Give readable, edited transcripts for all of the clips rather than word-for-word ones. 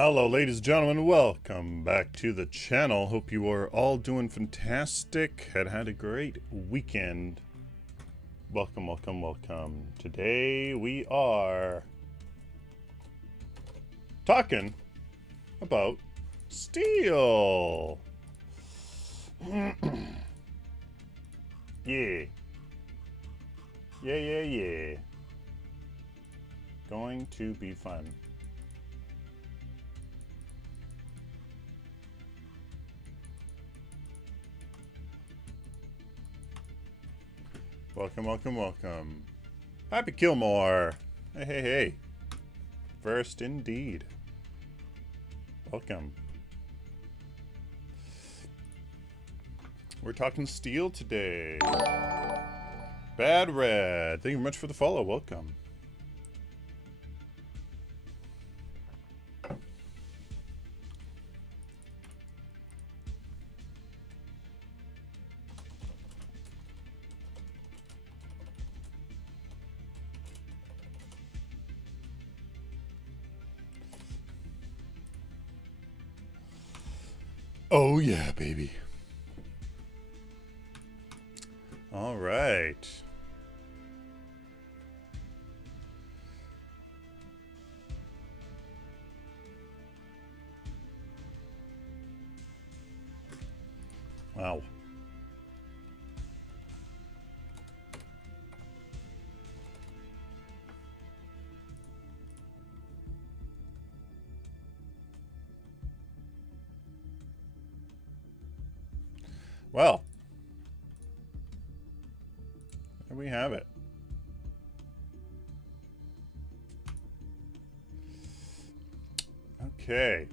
Hello, ladies and gentlemen. Welcome back to the channel. Hope you are all doing fantastic. Had a great weekend. Welcome, welcome, welcome. Today we are talking about steel. Yeah. Yeah. Going to be fun. Welcome, welcome, welcome. Happy Kilmore. Hey. First indeed. Welcome. We're talking steel today. Bad Red. Thank you very much for the follow. Welcome. Oh yeah, baby. All right. Wow. Well, there we have it. Okay.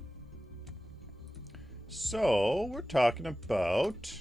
So, we're talking about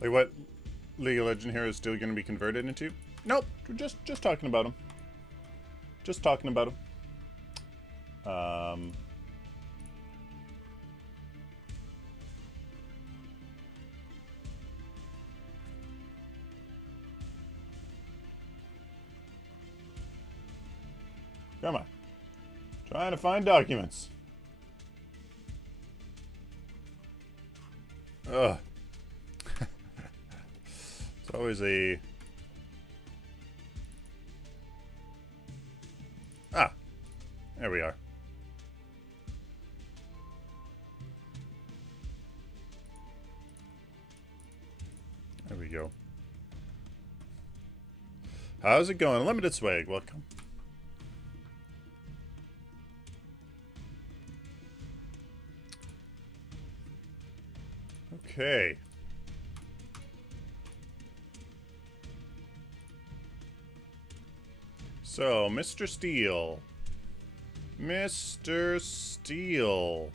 like what League of Legends hero is still going to be converted into? Nope, we're just talking about him. Just talking about him. Come on. Trying to find documents. Ugh. It's always a... Ah. There we are. There we go. How's it going? Limited Swag, welcome. Okay. So, Mr. Steel. Mr. Steel.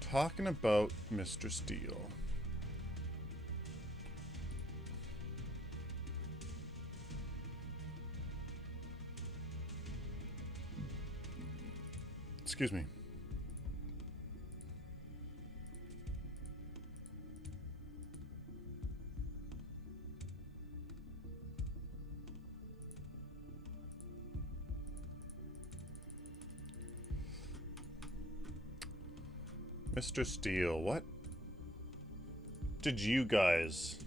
Talking about Mr. Steel. Excuse me. Mr. Steel, what did you guys...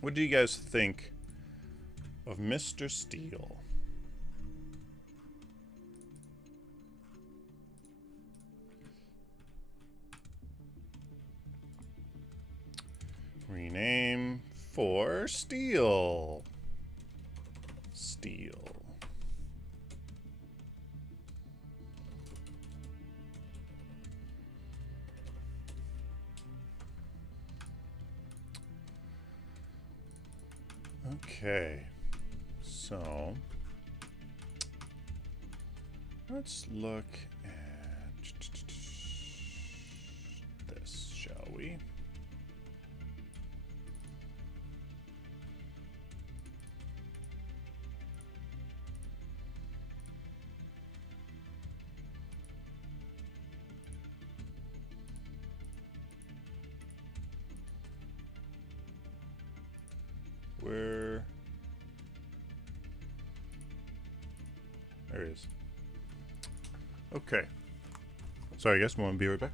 What do you guys think of Mr. Steel? Rename for Steel. Steel. Okay, so let's look at this, shall we? Where? There he is. Okay. Sorry, I guess we'll be right back.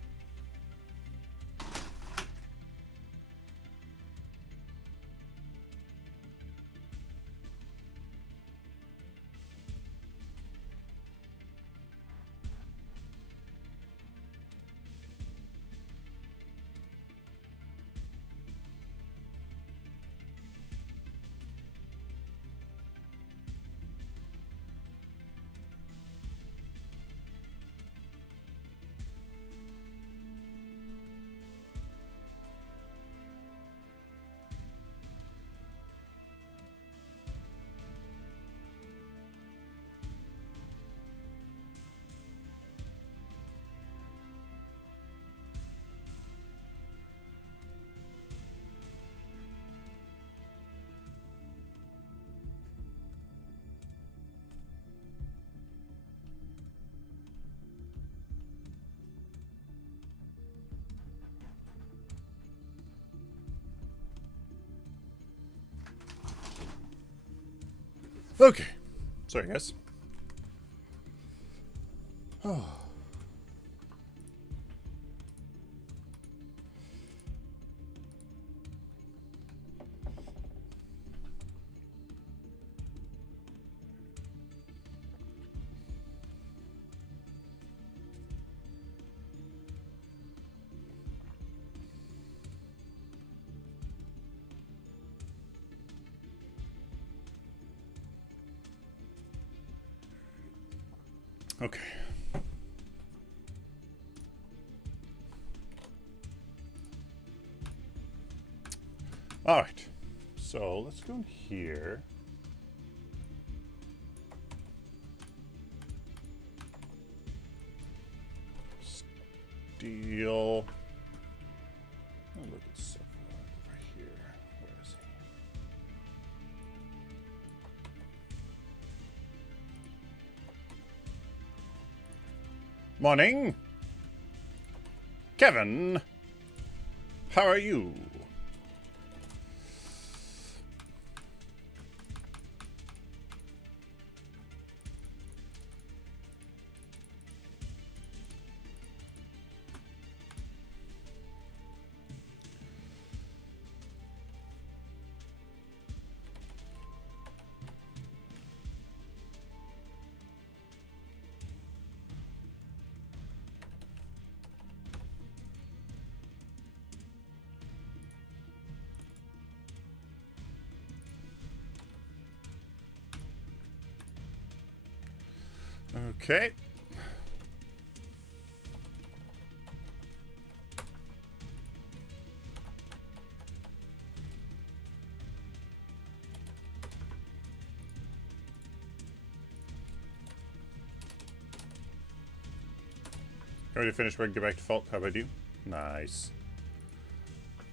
Okay. Sorry, guys. Oh. Okay. All right. So let's go in here. Steel. Oh, look at Sylphin over here. Where is he? Morning. Kevin. How are you? Okay. Already finished work, get back to Fault. How about you? Nice.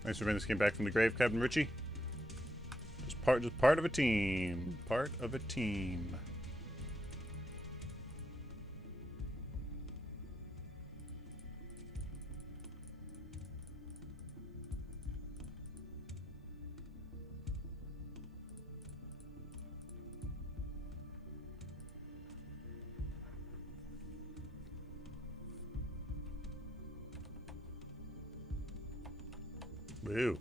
Thanks for bringing this game back from the grave, Captain Richie. Just part of a team. Part of a team. Woo.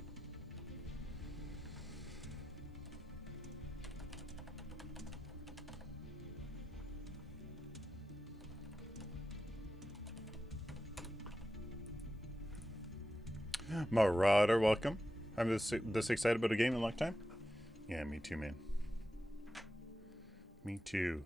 Marauder, welcome. I'm this excited about a game in a long time. Yeah, me too, man. Me too.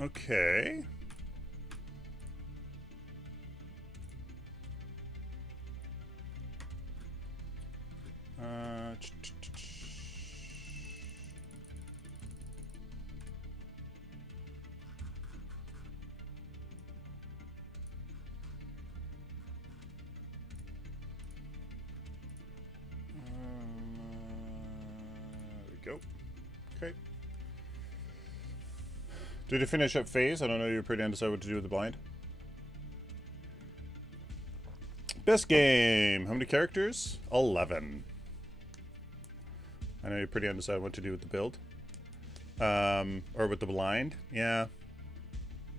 Okay. There we go. Okay. Did you finish up phase? I don't know. You're pretty undecided what to do with the blind. Best game. How many characters? 11. I know you're pretty undecided what to do with the build. Or with the blind. Yeah.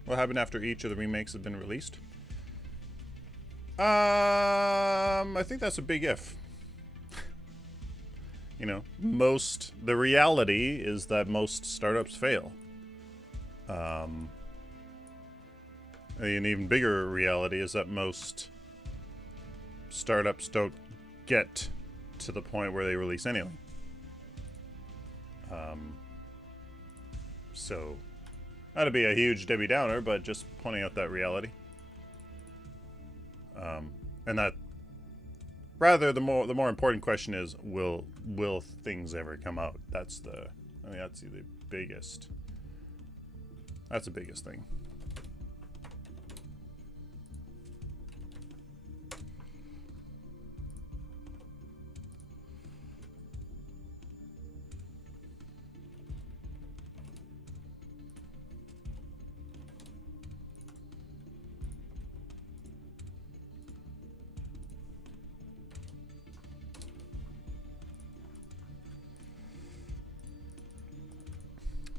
What happened after each of the remakes have been released? I think that's a big if. You know, the reality is that most startups fail. An even bigger reality is that most startups don't get to the point where they release anything. So, that'd be a huge Debbie Downer, but just pointing out that reality. And that, rather, the more important question is, will things ever come out? That's the biggest. That's the biggest thing.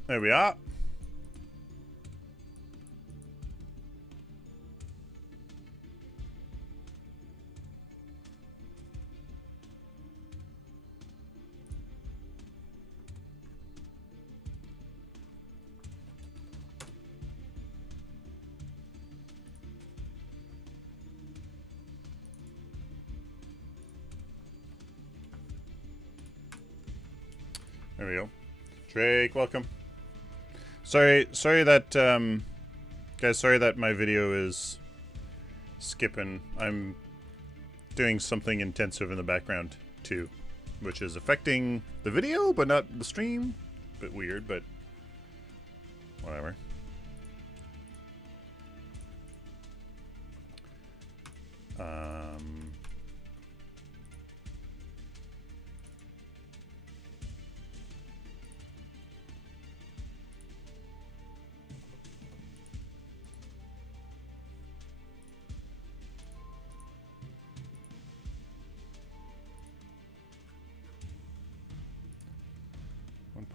There we are. There we go. Drake, welcome. Sorry that, guys, sorry that my video is skipping. I'm doing something intensive in the background, too, which is affecting the video, but not the stream. Bit weird, but whatever.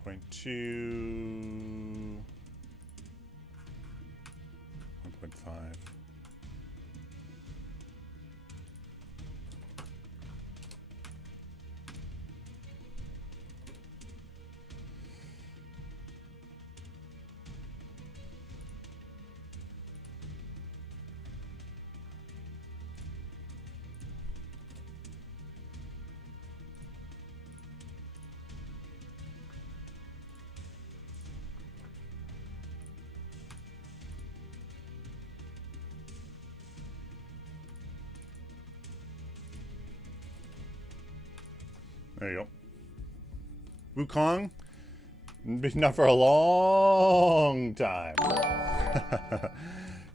Point 2, 1.5. There you go. Wukong? Not for a long time.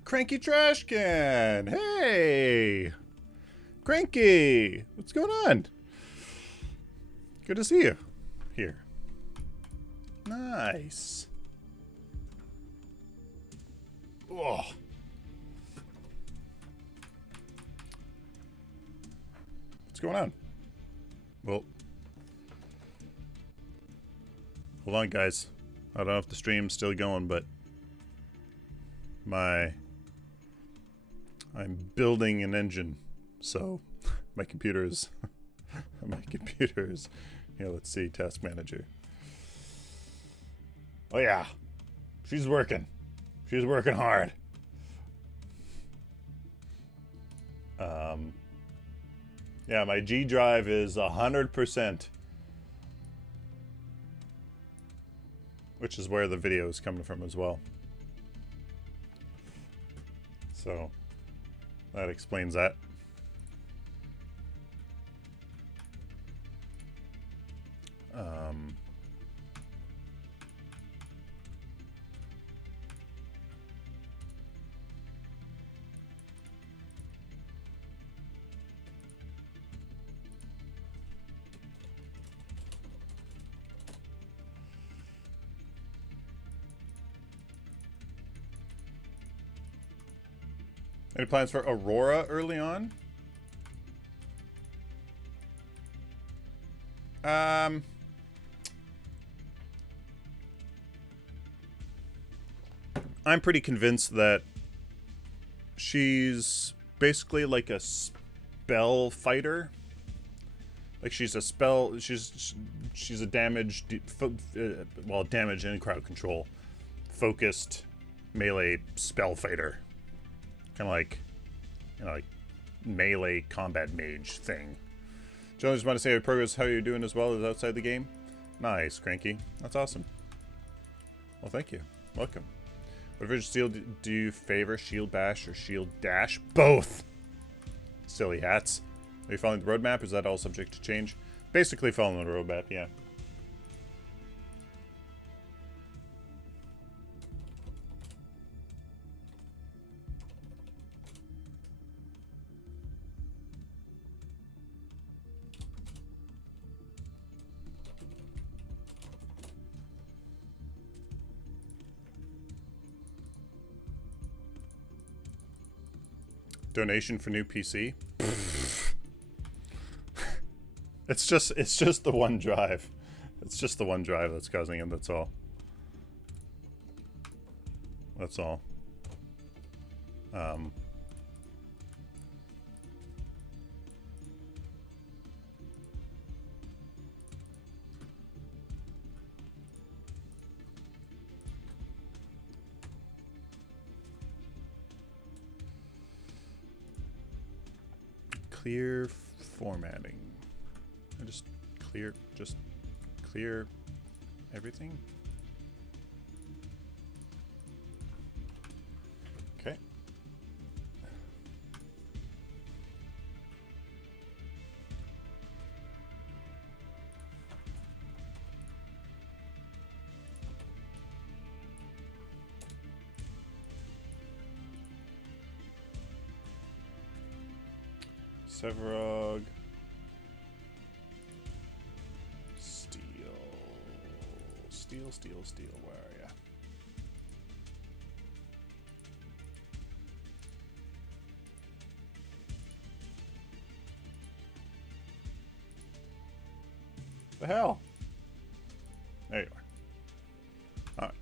Cranky Trash Can! Hey! Cranky! What's going on? Good to see you here. Nice. Oh. going on? Well, hold on, guys. I don't know if the stream's still going, but I'm building an engine, so my computer's yeah, let's see, task manager. Oh yeah, she's working hard. Yeah, my G drive is 100%, which is where the video is coming from as well. So that explains that. Any plans for Aurora early on? I'm pretty convinced that she's basically like a spell fighter. Like she's a spell. She's a damage, damage and crowd control, focused melee spell fighter. Kind of like, like melee combat mage thing. Joe, just want to say progress how you're doing as well as outside the game. Nice, Cranky. That's awesome. Well, thank you. Welcome. What version of Steel do you favor? Shield Bash or Shield Dash? Both! Silly hats. Are you following the roadmap? Is that all subject to change? Basically following the roadmap, yeah. Donation for new PC. It's just the one drive. It's just the one drive that's causing it, that's all. That's all. Clear formatting. I just clear everything. Okay. Severog. Steel, where are ya? The hell? There you are. Alright.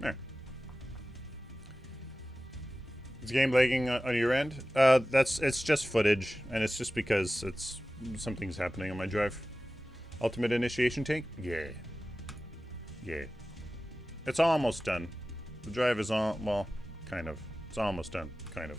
There. Is the game lagging on your end? It's just footage, and it's just because something's happening on my drive. Ultimate initiation tank? Yeah. Yeah. It's almost done. The drive is on, well, kind of. It's almost done, kind of.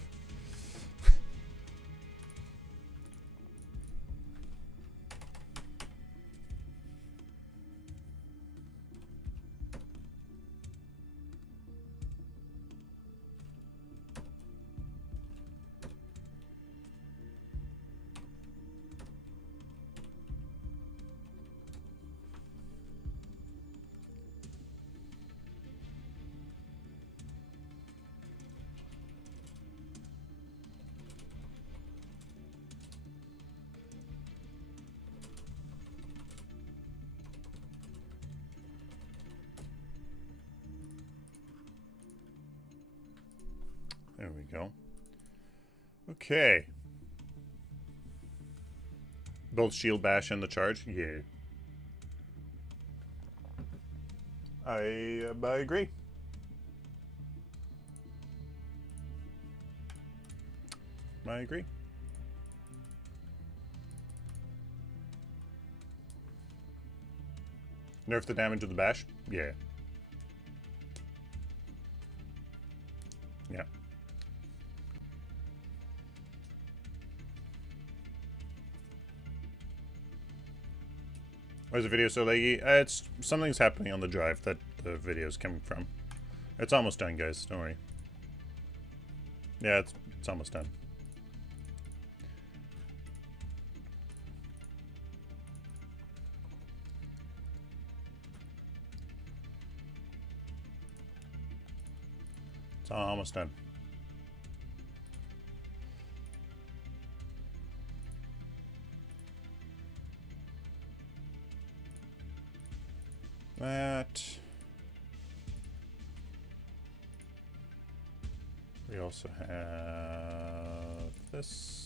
There we go. Okay. Both shield bash and the charge? Yeah. I agree. I agree. Nerf the damage of the bash? Yeah. Yeah. Why is the video so laggy? It's something's happening on the drive that the video's coming from. It's almost done, guys. Don't worry. Yeah, it's almost done. It's almost done. That. We also have this.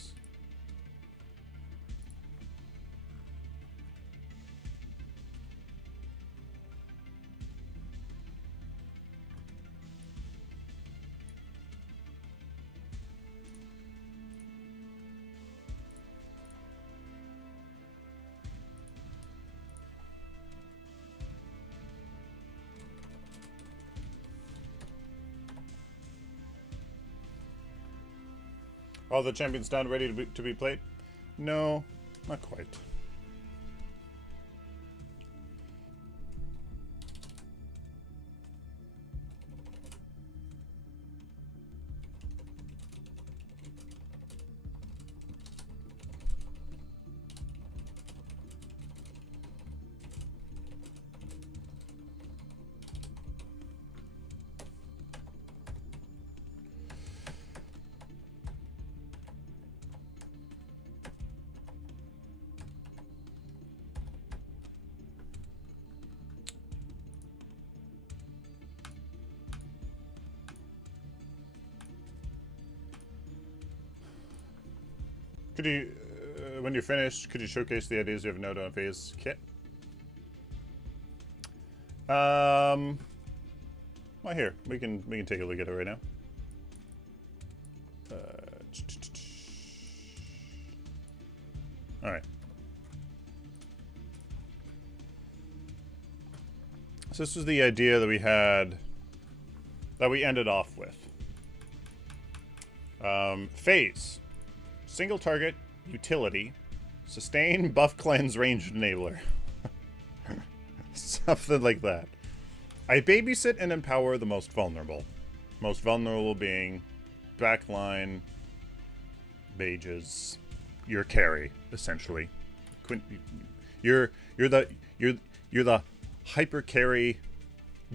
All the champions done, ready to be played? No, not quite. Could you, when you're finished, could you showcase the ideas you have noted on phase kit? Well, here we can take a look at it right now. All right. So this was the idea that we had, that we ended off with. Phase. Single target, utility, sustain, buff, cleanse, range enabler. Something like that. I babysit and empower the most vulnerable. Most vulnerable being backline, mages, your carry, essentially. You're the hyper carry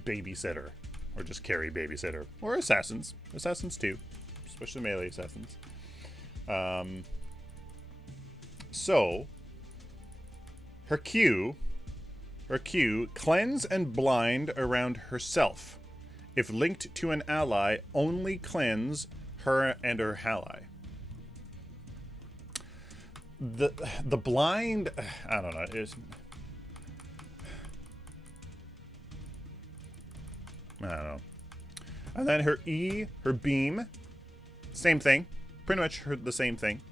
babysitter, or just carry babysitter, or assassins too, especially melee assassins. So her Q, cleanse and blind around herself. If linked to an ally, only cleanse her and her ally. The blind, I don't know, is, I don't know. And then her E, her beam, same thing. Pretty much the same thing.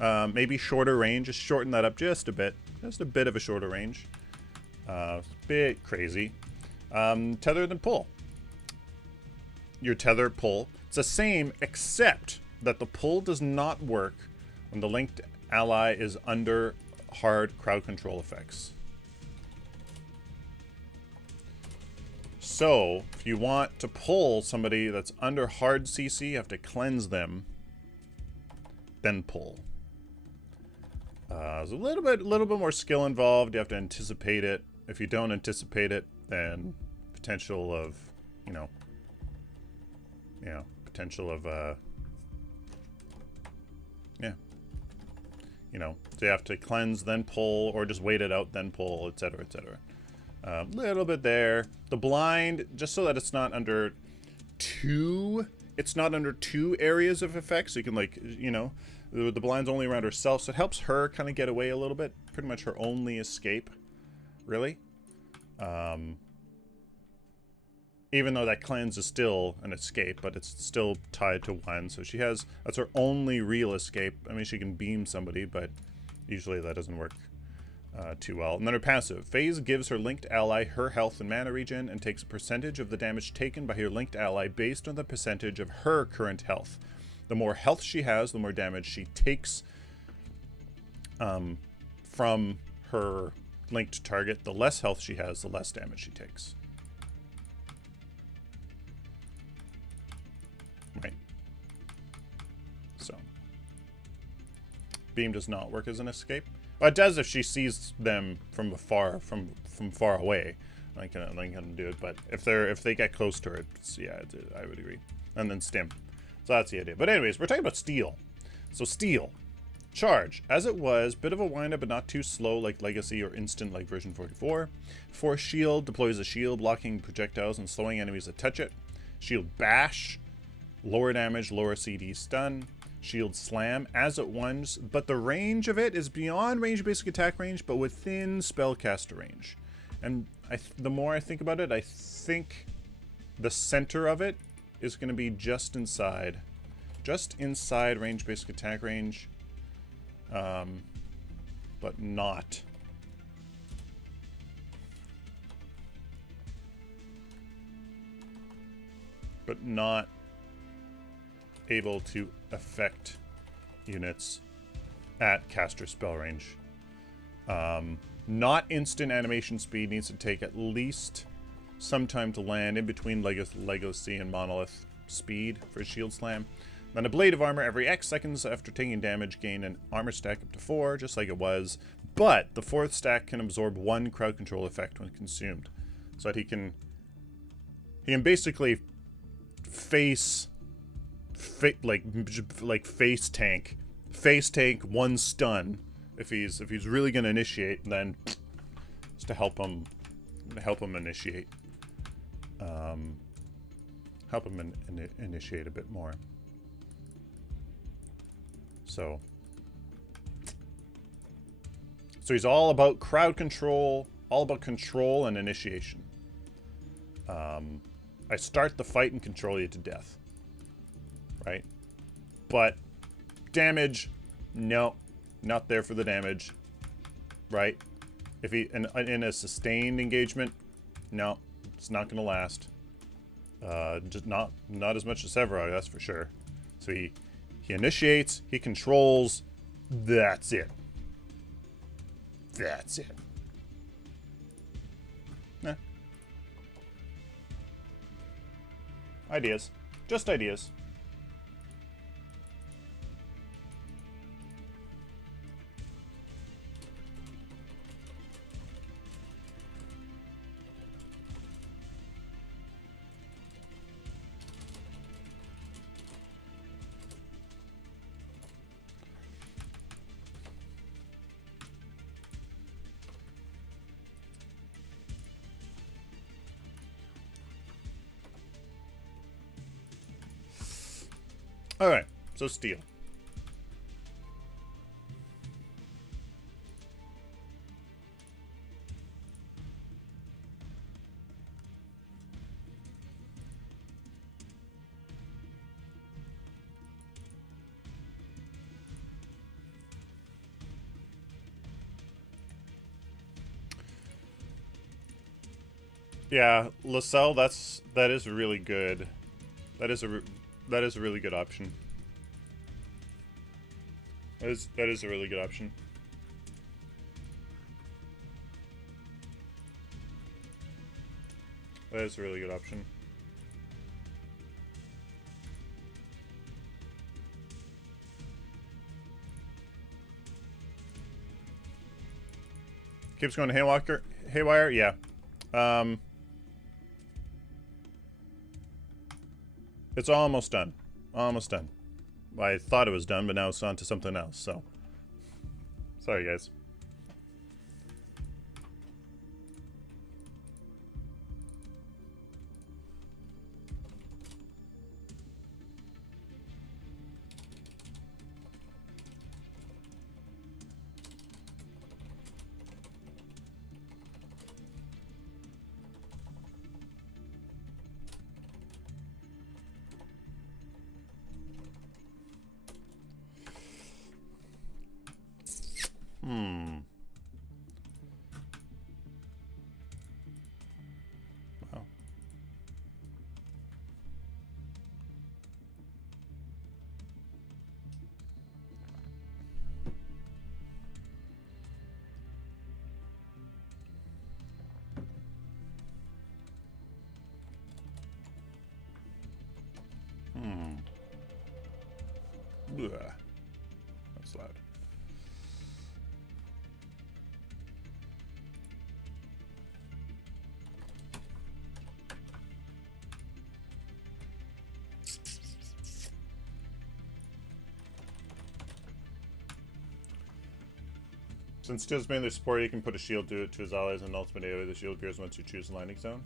Maybe shorter range. Just shorten that up just a bit. Just a bit of a shorter range. It's a bit crazy. Tether then pull. Your tether pull. It's the same, except that the pull does not work when the linked ally is under hard crowd control effects. So, if you want to pull somebody that's under hard CC, you have to cleanse them, then pull. There's a little bit more skill involved. You have to anticipate it. If you don't anticipate it, then potential of, potential of, so you have to cleanse, then pull, or just wait it out, then pull, etc., etc. Little bit there. The blind, just so that it's not under too it's not under 2 areas of effect, so you can, like, you know, the blind's only around herself, so it helps her kind of get away a little bit. Pretty much her only escape, really. Even though that cleanse is still an escape, but it's still tied to 1, so she has, that's her only real escape. I mean, she can beam somebody, but usually that doesn't work too well. And then her passive. Phase gives her linked ally her health and mana regen and takes a percentage of the damage taken by her linked ally based on the percentage of her current health. The more health she has, the more damage she takes from her linked target. The less health she has, the less damage she takes. Right. So. Beam does not work as an escape. Well, it does if she sees them from afar, from far away. I can do it, but if they get close to her, yeah, I would agree. And then stim. So that's the idea. But anyways, we're talking about steel. So steel. Charge. As it was, bit of a wind-up, but not too slow like Legacy or instant like version 44. Force shield. Deploys a shield, blocking projectiles and slowing enemies that touch it. Shield bash. Lower damage, lower CD stun. Shield slam as it winds, but the range of it is beyond range basic attack range, but within spellcaster range. And the more I think about it, I think the center of it is going to be just inside range basic attack range, but not able to affect units at caster spell range. Not instant animation speed, needs to take at least some time to land in between Legacy and Monolith speed for shield slam. Then a blade of armor every X seconds after taking damage, gain an armor stack up to 4, just like it was, but the 4th stack can absorb 1 crowd control effect when consumed, so that he can basically face tank 1 stun if he's really going to initiate, then just to help him initiate, initiate a bit more. So he's all about crowd control, all about control and initiation. I start the fight and control you to death. Right? But damage, no, not there for the damage. Right? If he in a sustained engagement, no, it's not going to last. Just not as much as Severog, that's for sure. So he initiates, he controls. That's it. That's it. Ideas, just ideas. All right, so steel. Yeah, LaSalle, that is really good. That is a really good option. That is a really good option. That is a really good option. Keeps going haywire, yeah. It's almost done. Almost done. I thought it was done, but now it's on to something else, so. Sorry, guys. Blah. That's loud. Since Steel's mainly support, you can put a shield to his allies and ultimate AoE. The shield appears once you choose a landing zone.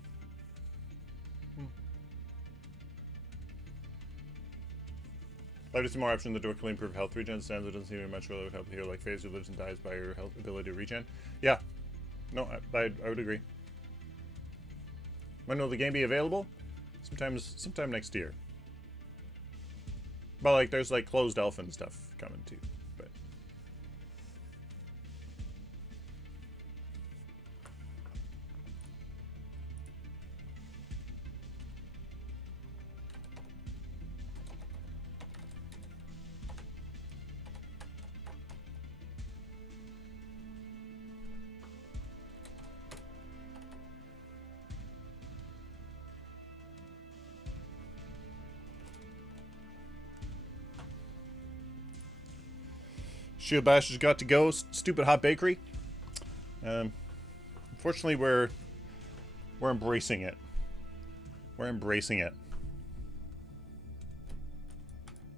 Like to see more options that directly improve health regen. Stanza doesn't seem much really would help a hero like Phase who lives and dies by your health ability to regen. Yeah. No, I would agree. When will the game be available? Sometime next year. But like there's like closed elfin stuff coming too. But Shield Bash has got to go. Stupid hot bakery. Unfortunately, we're embracing it. We're embracing it.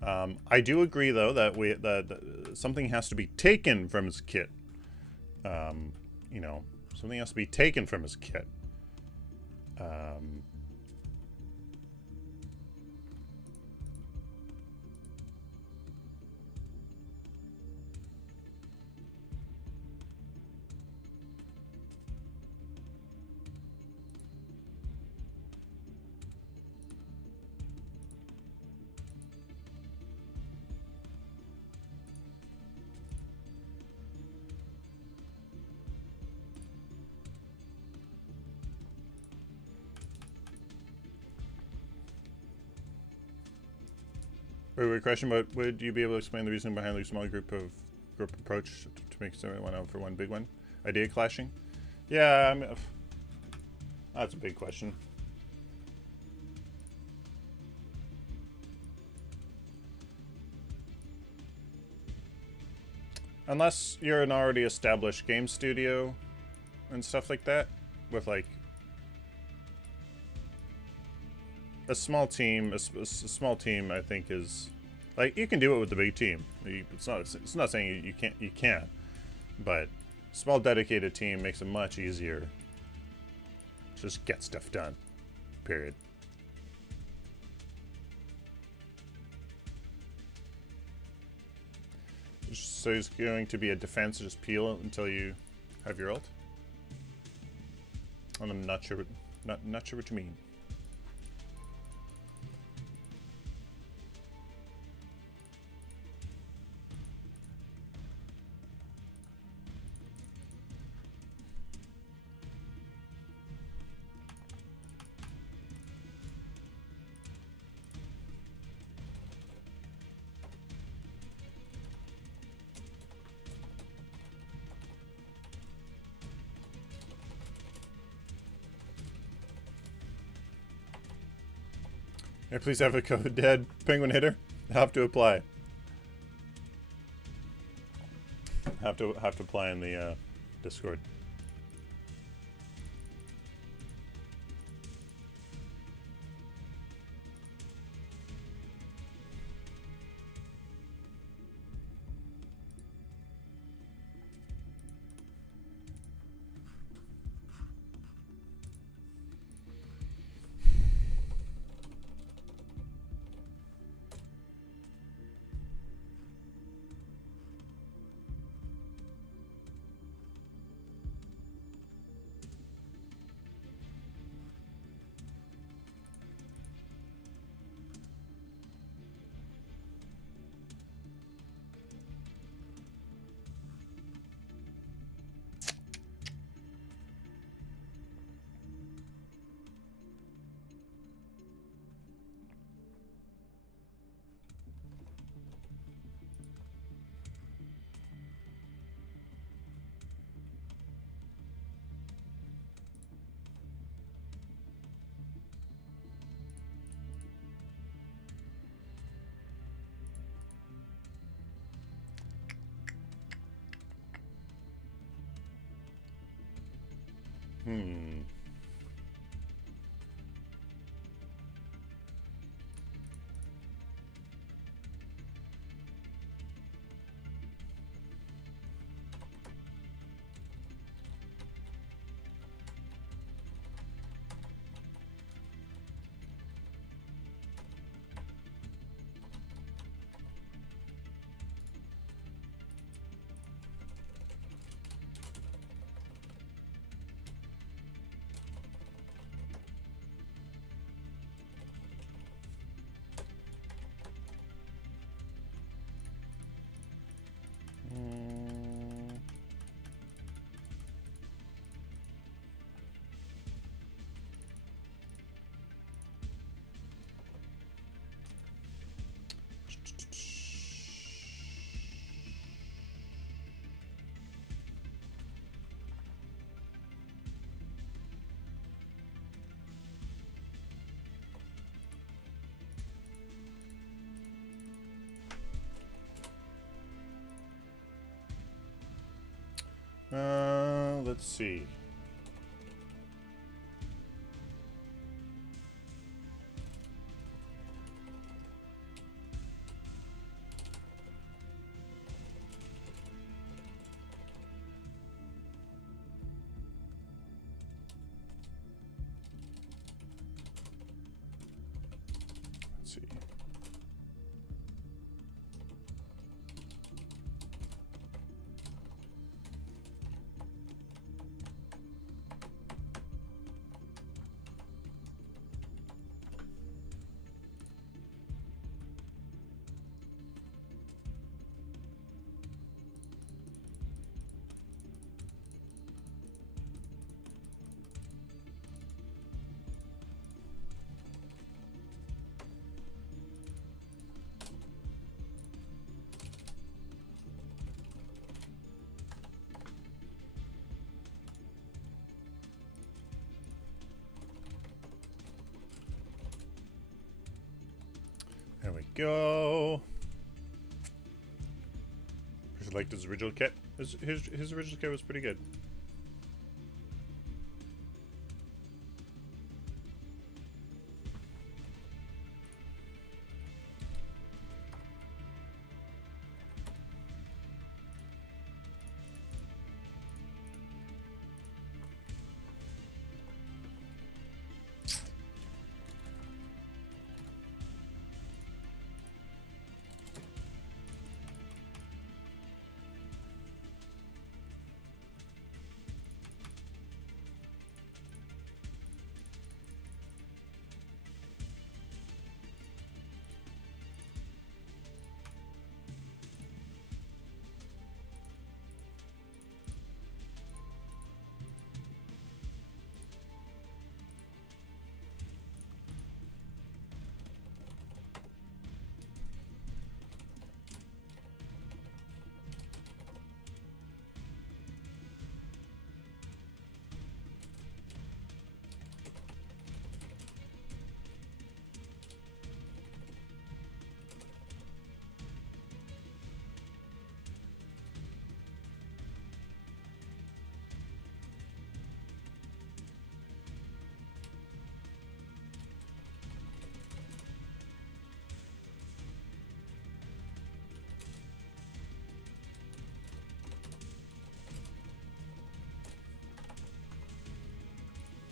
I do agree though that something has to be taken from his kit. You know, something has to be taken from his kit. Wait, question, but would you be able to explain the reason behind the small group approach to make everyone out for one big one? Idea clashing? Yeah, that's a big question. Unless you're an already established game studio and stuff like that, with like a small team, a small team, I think is like you can do it with the big team. It's not saying you can't, but small dedicated team makes it much easier. Just get stuff done. Period. So it's going to be a defense, just peel until you have your ult. And I'm not sure not sure what you mean. May I please have a code dead penguin hitter? Have to apply. Have to apply in the Discord. Hmm. Let's see. Let's see. There we go. I liked his original kit. His original kit was pretty good.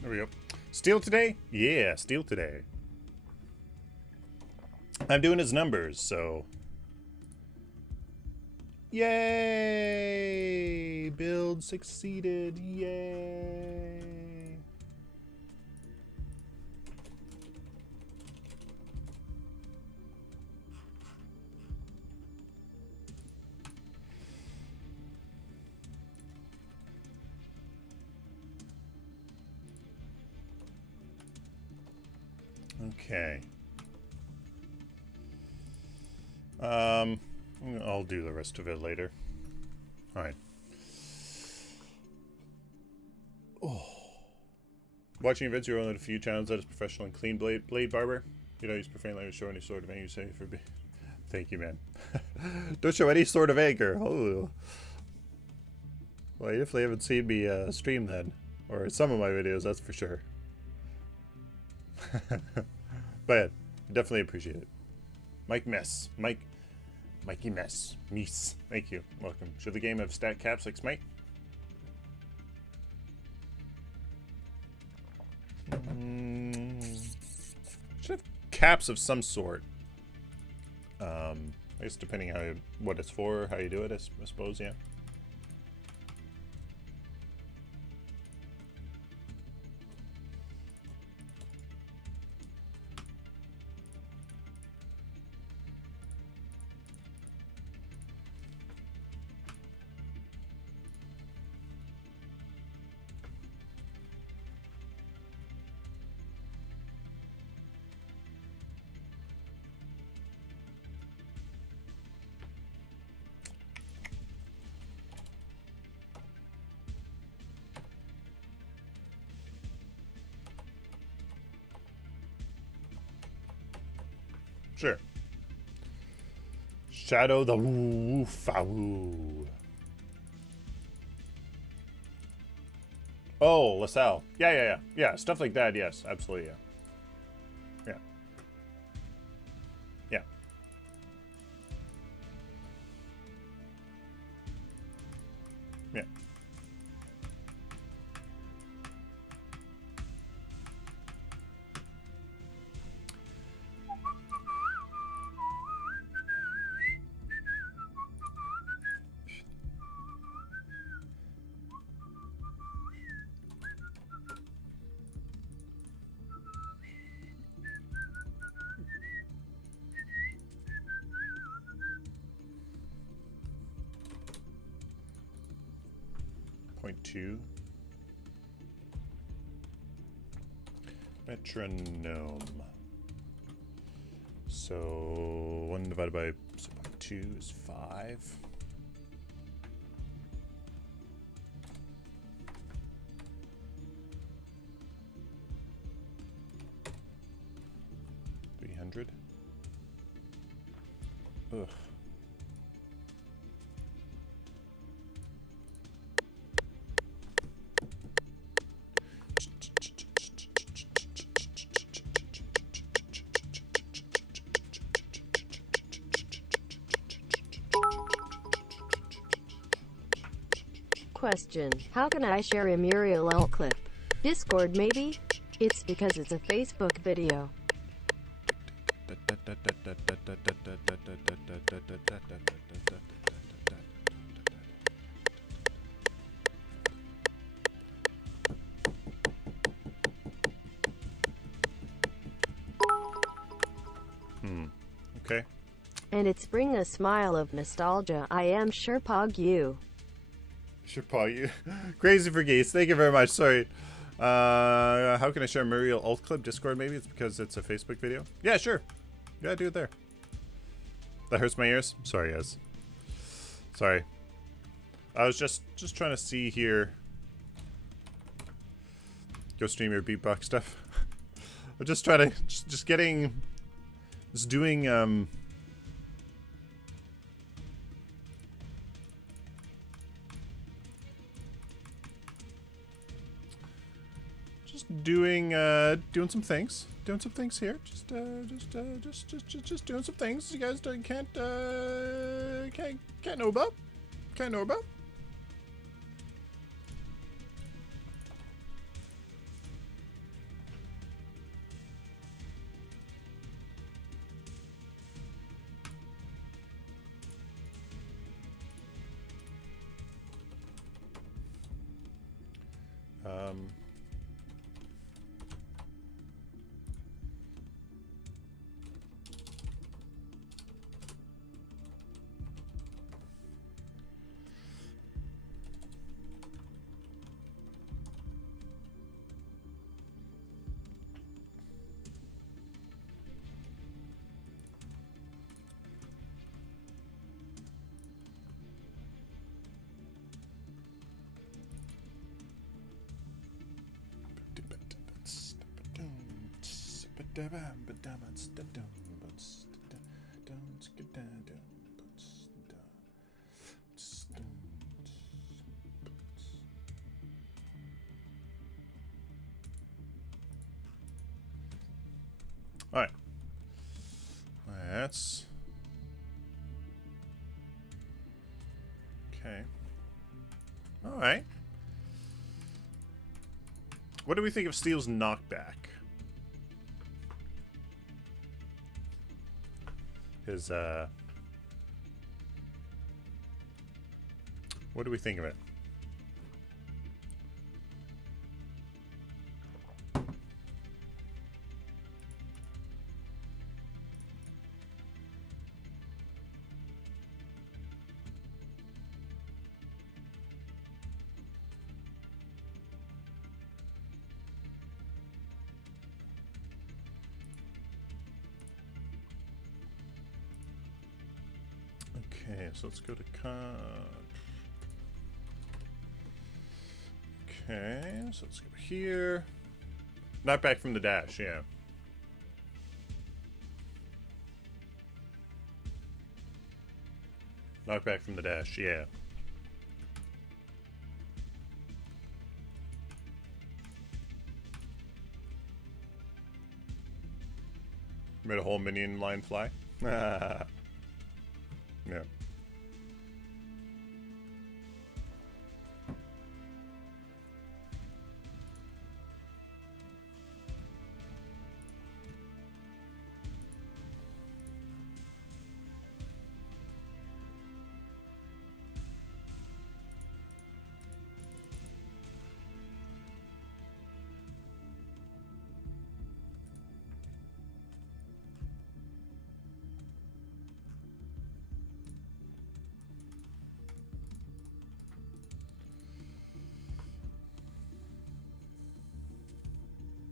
There we go. Steal today? Yeah, steal today. I'm doing his numbers, so... Yay! Build succeeded. Yay! Okay. I'll do the rest of it later. Alright. Oh. Watching events, you're only a few channels that is professional and clean blade barber. You don't use profane language, show any sort of anger, you say for me. Thank you, man. Don't show any sort of anger. Oh. Well, you definitely haven't seen me stream then. Or some of my videos, that's for sure. But yeah, definitely appreciate it. Mikey Mess. Meese. Thank you. Welcome. Should the game have stat caps like Smite? Should have caps of some sort. I guess depending how what it's for, how you do it, I suppose, yeah. Sure. Shadow the Woo-Fa-Woo. Oh, LaSalle. Yeah, stuff like that, yes, absolutely, yeah. Yeah. 0.2. Metronome. So 1 divided by 0.2 is 5. Ugh. Question: how can I share a Muriel alt clip? Discord maybe? It's because it's a Facebook video. Okay. And it's bring a smile of nostalgia. I am sure Pog you. Sure, Paul, you crazy for geese. Thank you very much. Sorry. How can I share Muriel alt clip? Discord maybe? It's because it's a Facebook video. Yeah, sure. Yeah, do it there. That hurts my ears. Sorry, guys. Sorry. I was just trying to see here. Go stream your beatbox stuff. I'm just trying to just getting. Just doing doing some things. Doing some things here. Just doing some things you guys can't know about. Can't know about. All right. That's okay. All right. What do we think of Steel's knockback? His what do we think of it? Okay, so let's go to okay, so let's go here. Not back from the dash, yeah. Knock back from the dash, yeah. Made a whole minion line fly. Yeah.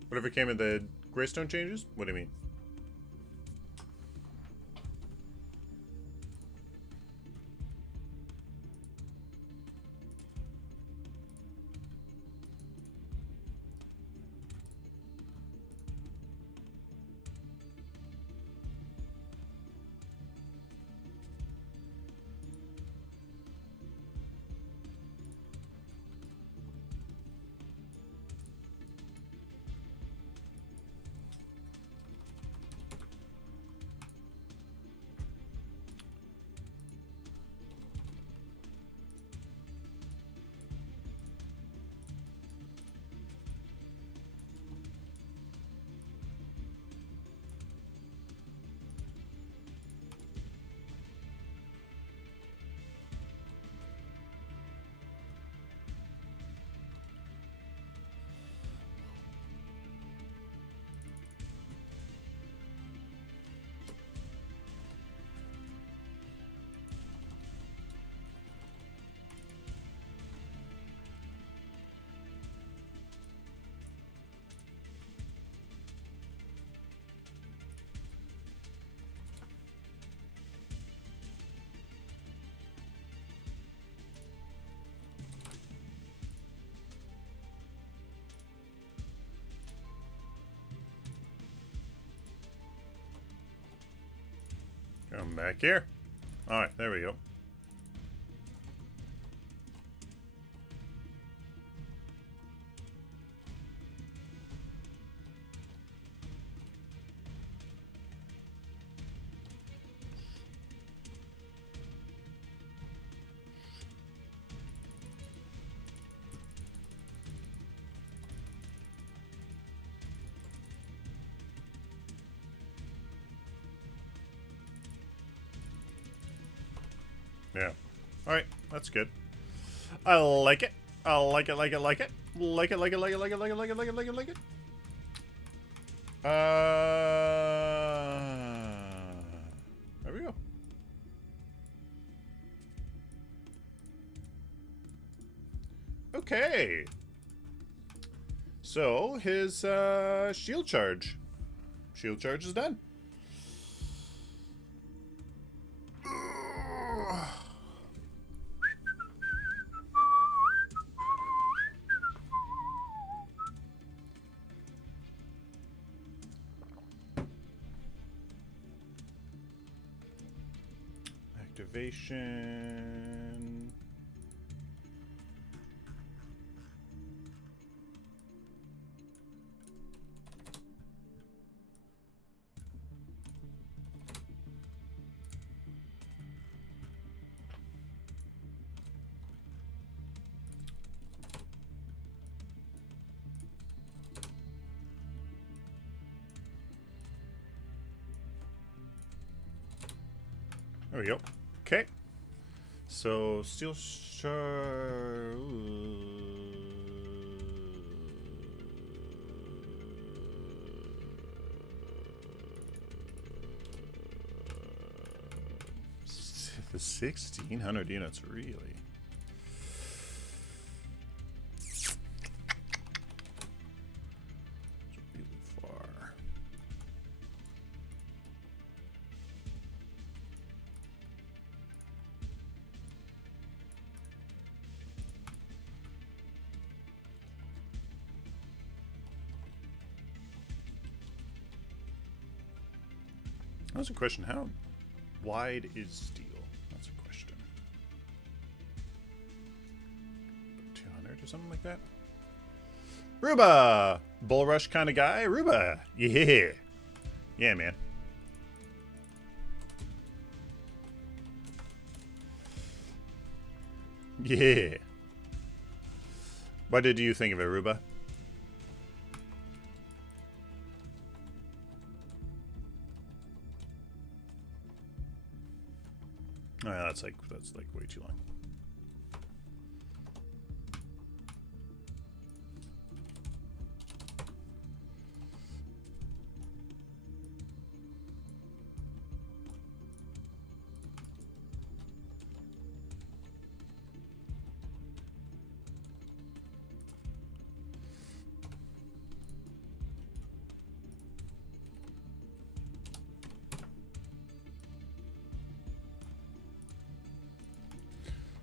Whatever came of the Greystone changes? What do you mean? Come back here. Alright, there we go. Yeah. Alright, that's good. I like it. I like it, like it, like it. Like it, like it, like it, like it, like it, like it, like it, like it, like it. There we go. Okay. So, his shield charge. Shield charge is done. Activation. There we go. Okay. So steel shard. 1,600 units, really. It's really far. That's a question. How wide is steel? That's a question. 200 or something like that? Ruba! Bull rush kind of guy? Ruba! Yeah. Yeah, man. Yeah. What did you think of it, Ruba? Oh, yeah, that's like way too long.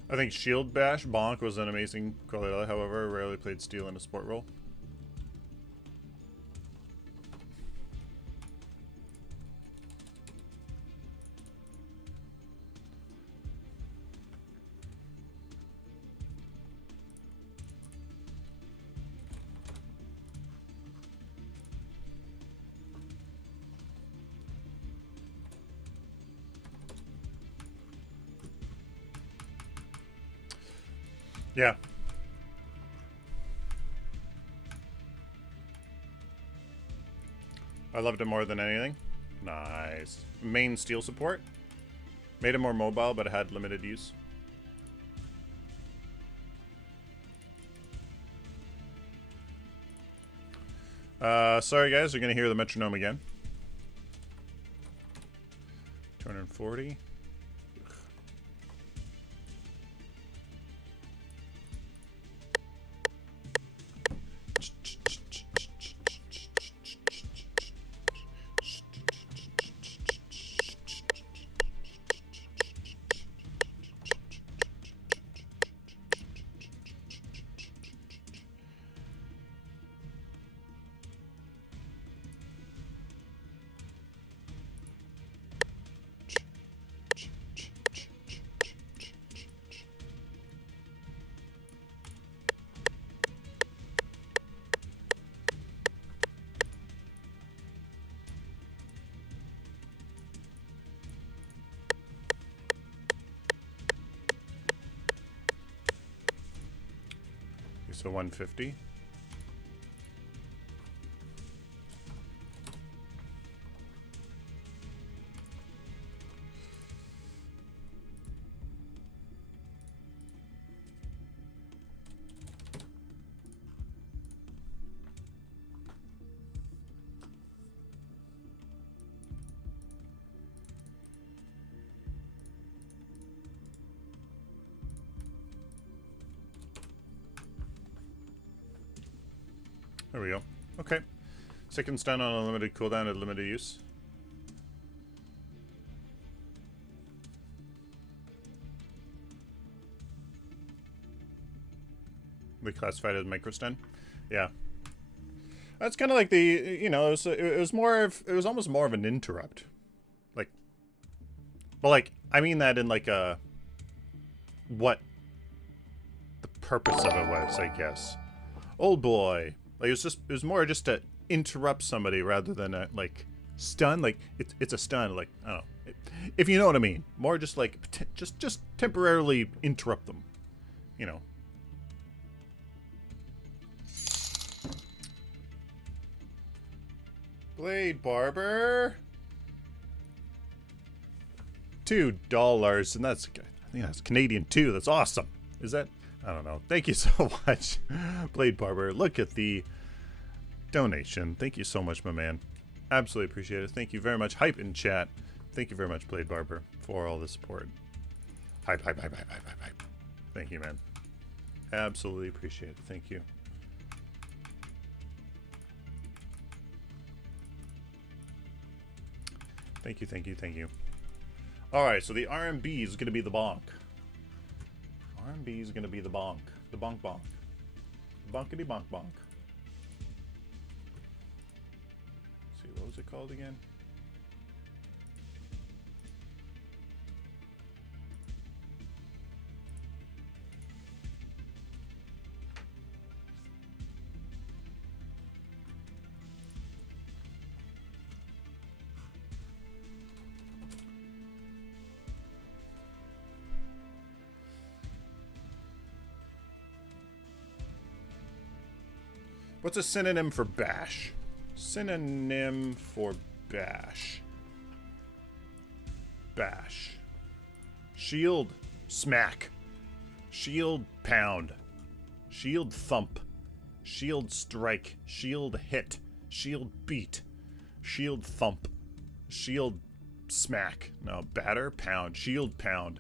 I think Shield Bash Bonk was an amazing quality, however, rarely played steel in a sport role. Yeah. I loved it more than anything. Nice. Main steel support. Made it more mobile, but it had limited use. Sorry guys, you're gonna hear the metronome again. 240. So 150. There we go. Okay. Second stun on a limited cooldown at limited use. We classified as micro stun. Yeah. That's kind of like the, you know, it was almost more of an interrupt. Like, well, like, I mean that in like a, what the purpose of it was, I guess. Old boy. Like, it was more just to interrupt somebody rather than a, like, stun. Like, it's a stun. Like, I don't know. If you know what I mean. More just like, just temporarily interrupt them. You know. Blade Barber. $2, and that's, I think that's Canadian too. That's awesome. Is that? I don't know. Thank you so much, Blade Barber. Look at the donation. Thank you so much, my man. Absolutely appreciate it. Thank you very much. Hype in chat. Thank you very much, Blade Barber, for all the support. Hype, hype, hype, hype, hype, hype, hype. Thank you, man. Absolutely appreciate it. Thank you. Thank you, thank you, thank you. Alright, so the RMB is going to be the bonk. RMB is going to be the bonk. The bonk bonk. Bonkity bonk bonk. Let's see, what was it called again? What's a synonym for bash? Synonym for bash. Bash. Shield smack. Shield pound. Shield thump. Shield strike. Shield hit. Shield beat. Shield thump. Shield smack. No, batter, pound. Shield pound.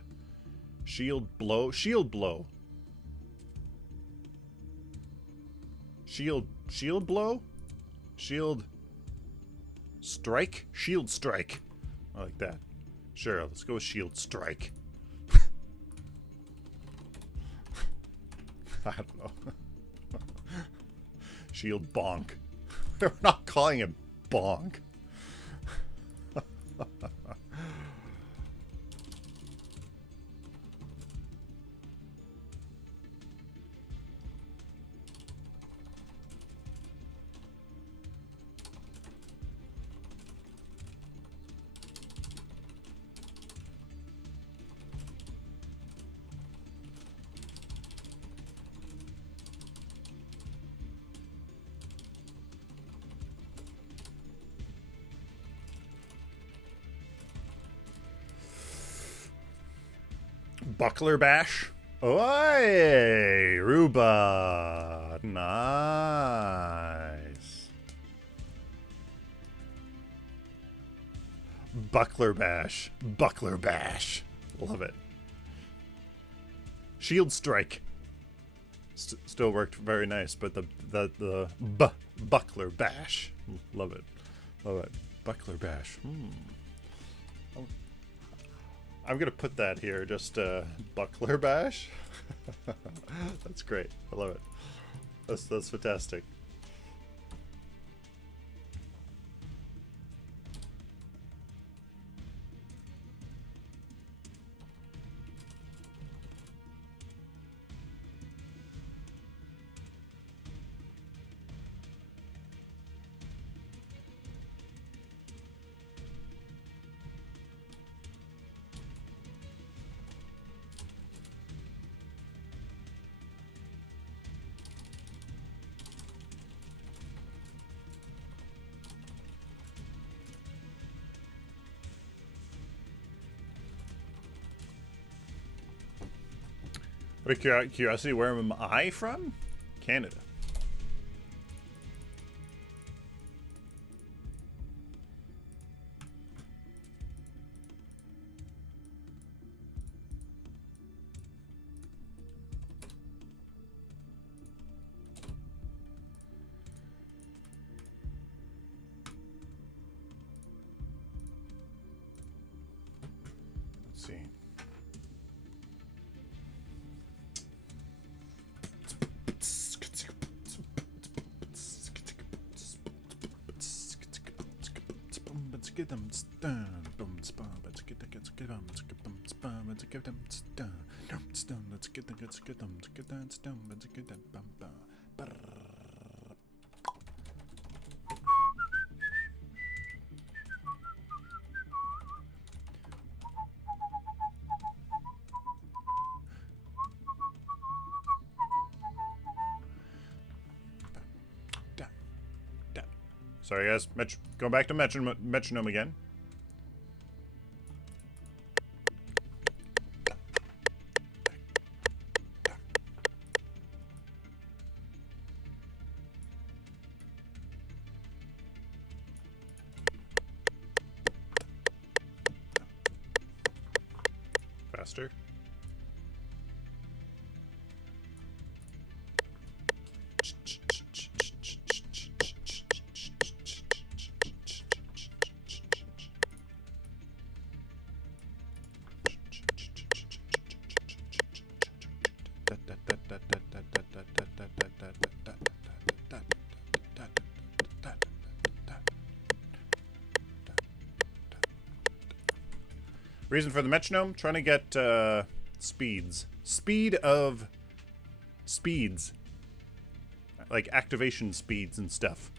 Shield blow. Shield blow. Shield blow? Shield strike? Shield strike. I like that. Sure, let's go with shield strike. I don't know. Shield bonk. We're not calling it bonk. Buckler bash. Oi, Ruba. Nice. Buckler bash. Buckler bash. Love it. Shield strike. Still worked very nice, but the buckler bash. Love it. Love it. Buckler bash. I'm gonna put that here, just buckler bash. That's great. I love it. That's fantastic. Out of curiosity, where am I from? Canada. Let's see. Sorry, guys. Going back to metronome again. faster. Reason for the metronome? Trying to get speeds. Speed of speeds. Like activation speeds and stuff.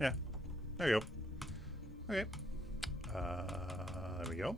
Yeah, there you go. Okay. There we go.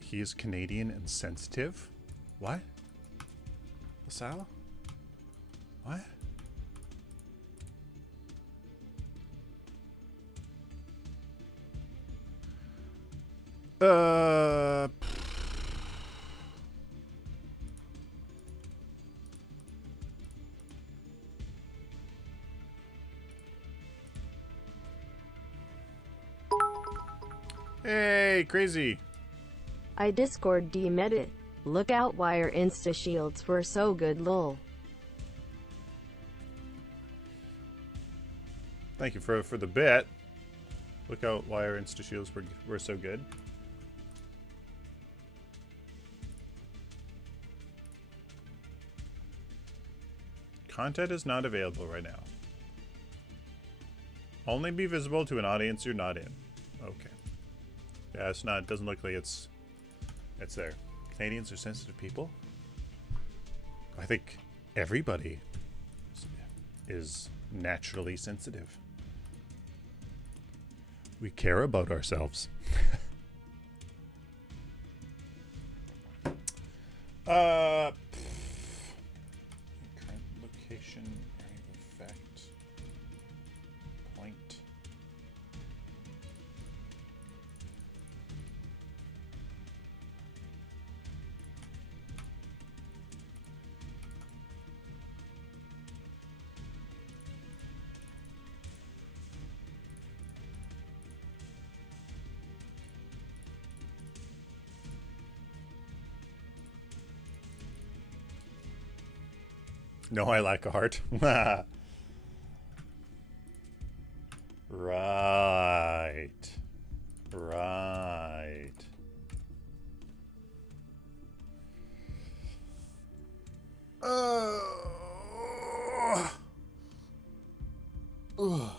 He is Canadian and sensitive? What? LaSalle? What? Hey, crazy. I Discord demed it. Look out, wire insta shields were so good, lol. Thank you for the bit. Look out, why our insta shields were so good. Content is not available right now. Only be visible to an audience you're not in. Okay. Yeah, it's not. It doesn't look like it's there. Canadians are sensitive people. I think everybody is naturally sensitive. We care about ourselves. Current location, area of effect, point. No, I lack a heart. Right. Right. Ugh.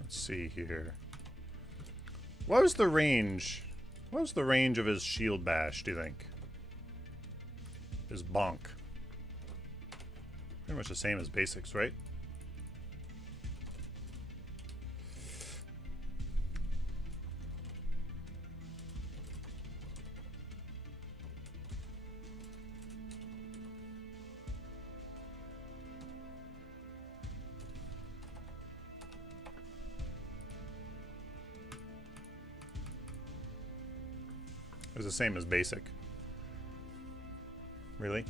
Let's see here. What was the range? What was the range of his shield bash, do you think? His bonk. Pretty much the same as basics, right? It was the same as basic. Really?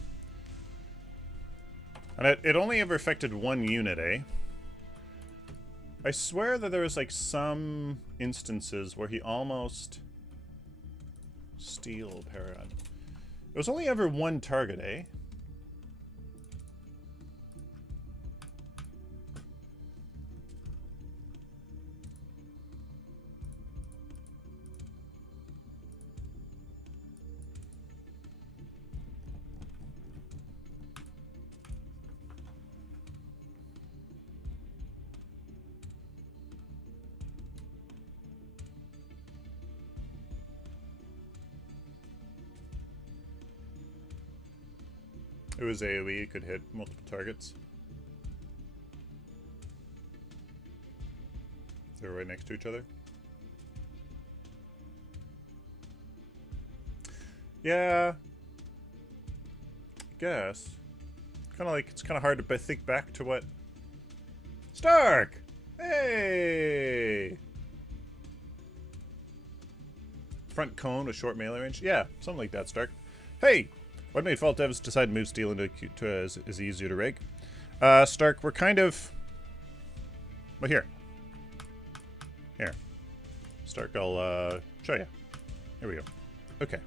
And it only ever affected one unit, eh? I swear that there was like some instances where he almost... Steel Paragon. It was only ever one target, eh? It was AoE, it could hit multiple targets. They're right next to each other. Yeah. I guess. Kind of like, it's kind of hard to think back to what... Stark! Hey! Front cone with short melee range? Yeah, something like that, Stark. Hey! What made Fault Devs decide to move steel into is easier to rig? Stark, we're kind of... Well, here. Here. Stark, I'll show you. Here we go. Okay.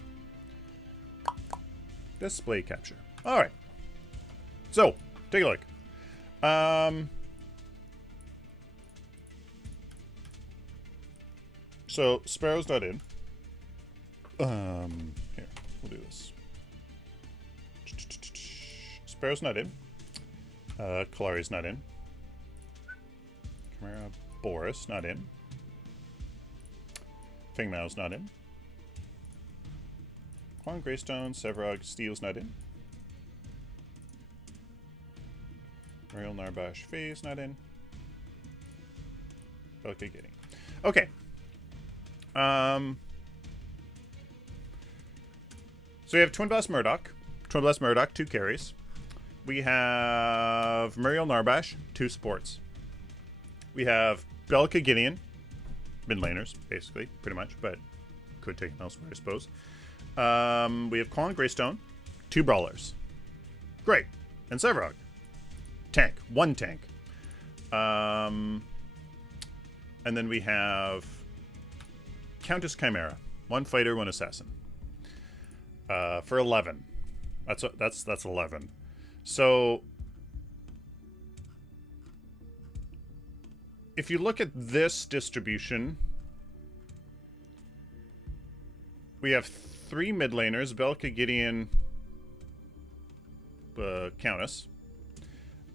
Display capture. Alright. So, take a look. So, Sparrow's not in. Here, we'll do this. Sparrow's not in. Kalari's not in. Chimera Boris not in. Fingmao's not in. Kwang Greystone, Sevrog, Steel's not in. Muriel Narbash Faye's not in. Okay, getting. Okay. So we have Twin Blast Murdoch. Twin Blast Murdoch, 2 carries. We have Muriel Narbash, 2 supports. We have Belka Gideon, mid laners, basically, pretty much, but could take them elsewhere, I suppose. We have Kwang Greystone, 2 brawlers. Great. And Sevrog. Tank. 1 tank. And then we have Countess Chimera. 1 fighter, 1 assassin. For 11. That's 11. So if you look at this distribution, we have 3 mid laners, Belka, Gideon, Countess.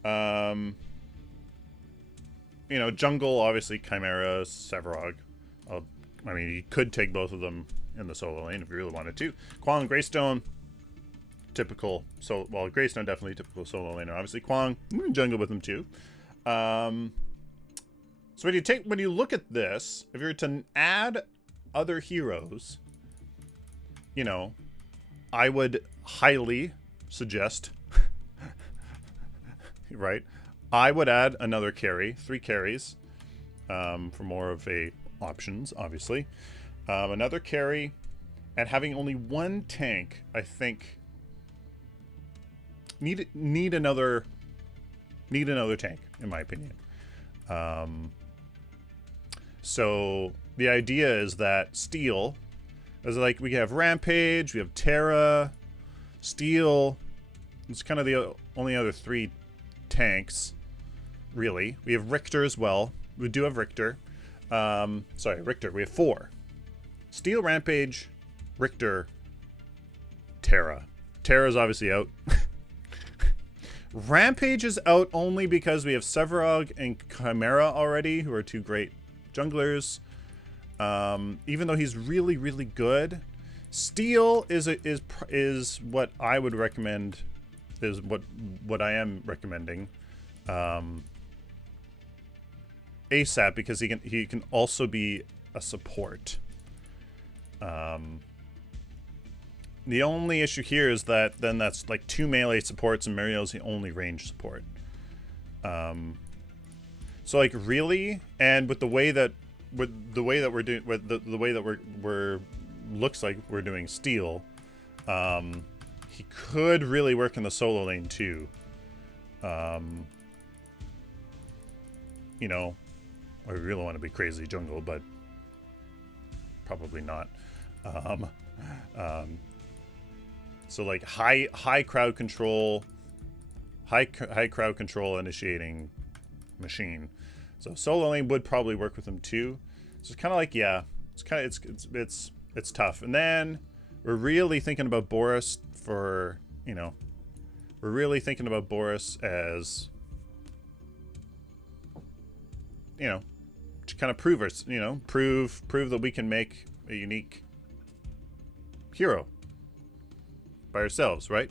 You know, jungle, obviously, Chimera, Sevrog. I mean, you could take both of them in the solo lane if you really wanted to. Kwang, Greystone, typical. Well, Greystone definitely typical solo laner. Obviously, Kwang, jungle with him too. So when you look at this, if you were to add other heroes, you know, I would highly suggest, right? I would add another carry, 3 carries, for more of a options, obviously. Another carry, and having only 1 tank, I think, need another tank, in my opinion. So the idea is that Steel is like, we have Rampage, we have Terra, Steel. It's kind of the only other 3 tanks, really. We have Richter as well. We do have Richter. Sorry, Richter. We have 4. Steel, Rampage, Richter, Terra. Terra's obviously out. Rampage is out only because we have Sevarog and Chimera already, who are 2 great junglers. Even though he's really, really good, Steel is what I would recommend. Is what I am recommending. ASAP, because he can also be a support. The only issue here is that then that's like 2 melee supports and Mario's the only range support. So like really, and with the way that we're doing, with the way that we're looks like we're doing Steel, he could really work in the solo lane too. You know, I really want to be crazy jungle, but probably not. So like high crowd control, high crowd control initiating machine. So solo lane would probably work with him too. So it's kind of like, yeah, it's tough. And then we're really thinking about Boris for, you know, we're really thinking about Boris as, you know, to kind of prove us, you know, prove that we can make a unique hero by ourselves, right?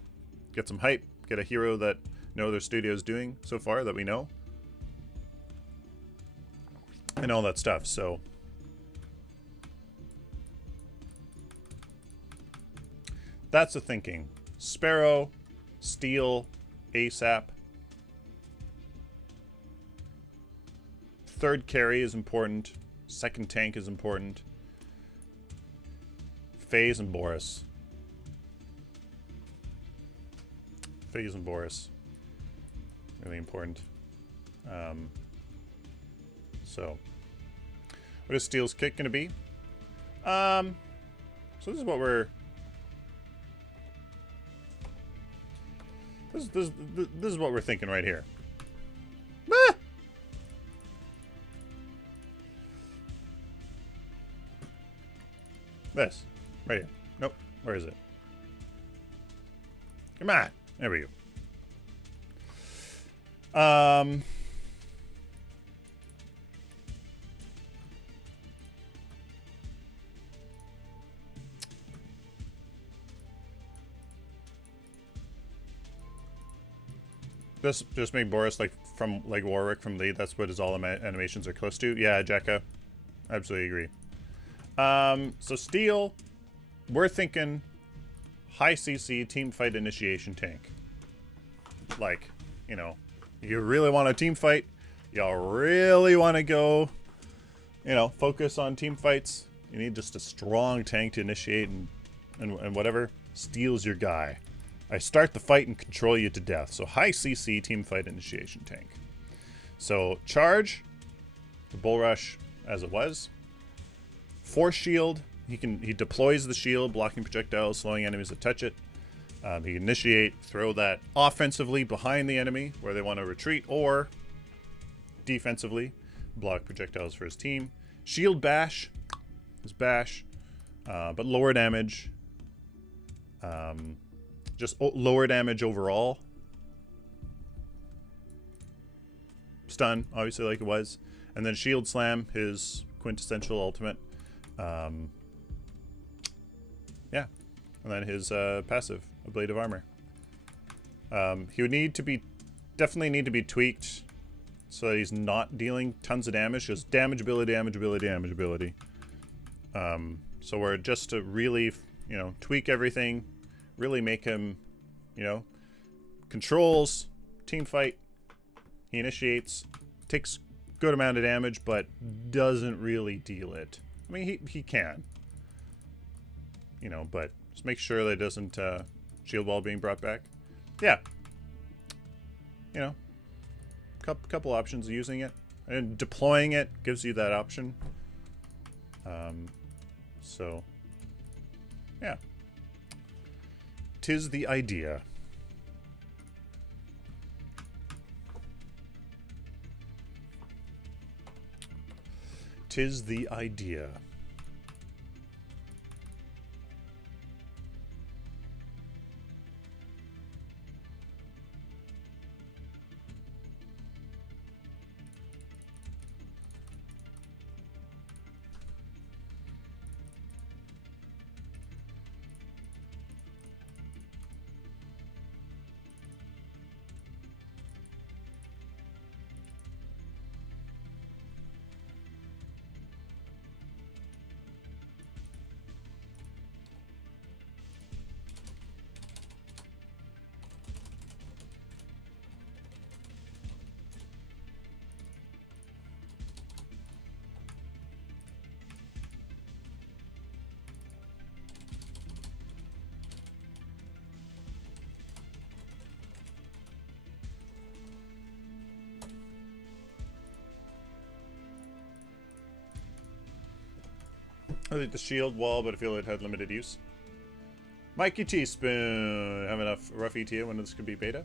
Get some hype, get a hero that no other studio is doing so far that we know, and all that stuff. So that's the thinking. Sparrow, Steel, ASAP. Third carry is important. Second tank is important. FaZe and Boris. FaZe and Boris. Really important. So, what is Steel's kick going to be? So this is what we're... This is what we're thinking right here. Ah! This. Right here. Nope. Where is it? Come on. There we go. Just make Boris like Warwick from Lead. That's what his all animations are close to. Yeah, Jekka. Absolutely agree. So Steel, we're thinking high CC team fight initiation tank. Like, you know, you really want a team fight. Y'all really want to go, you know, focus on team fights. You need just a strong tank to initiate and whatever. Steel's your guy. I start the fight and control you to death. So high CC team fight initiation tank. So charge, the bull rush as it was. Force shield, he deploys the shield, blocking projectiles, slowing enemies that touch it. He can initiate, throw that offensively behind the enemy where they want to retreat, or defensively block projectiles for his team. Shield bash, his bash, but lower damage. Just lower damage overall. Stun, obviously, like it was. And then shield slam, his quintessential ultimate. Yeah. And then his passive, a blade of armor. He would definitely need to be tweaked so that he's not dealing tons of damage. Just damage ability, damage ability, damage ability. So we're just to really, you know, tweak everything. Really make him, you know, controls, team fight. He initiates, takes good amount of damage, but doesn't really deal it. I mean, he can, you know, but just make sure that it doesn't shield wall being brought back. Yeah, you know, couple options of using it, and deploying it gives you that option. So, yeah. 'Tis the idea. Tis the idea. I think the shield wall, but I feel it had limited use. Mikey Teaspoon. Have enough rough ETA when this could be beta?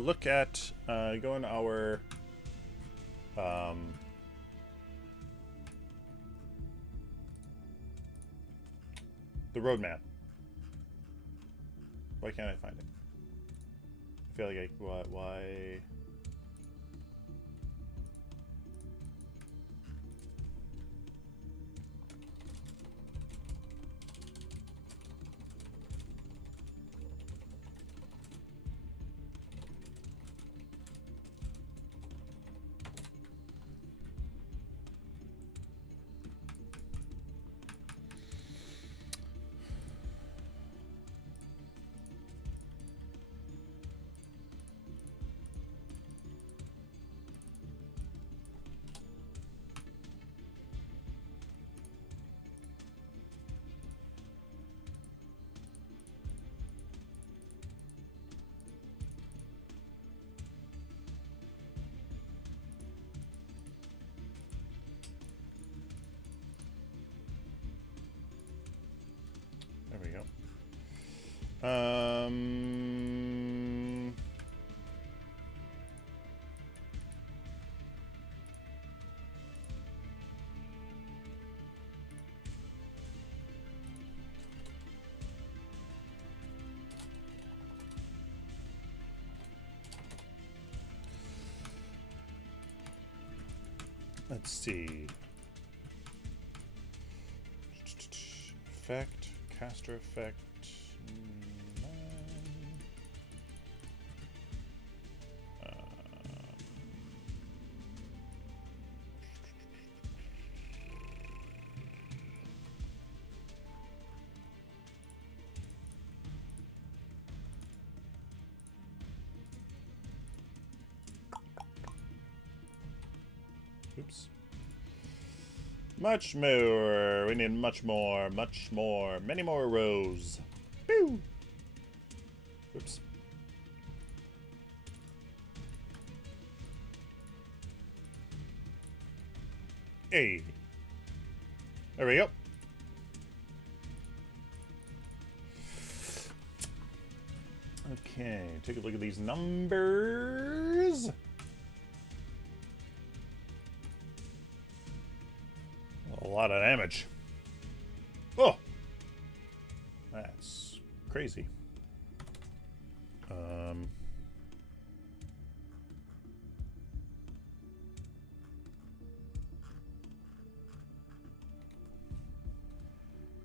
Look at, go in our, the roadmap. Why can't I find it? I feel like why? There we go. Let's see. Effect, caster effect. Oops. Much more. We need much more. Much more. Many more rows. Woo! Oops. Hey. There we go. Okay, take a look at these numbers. A lot of damage. Oh! That's crazy.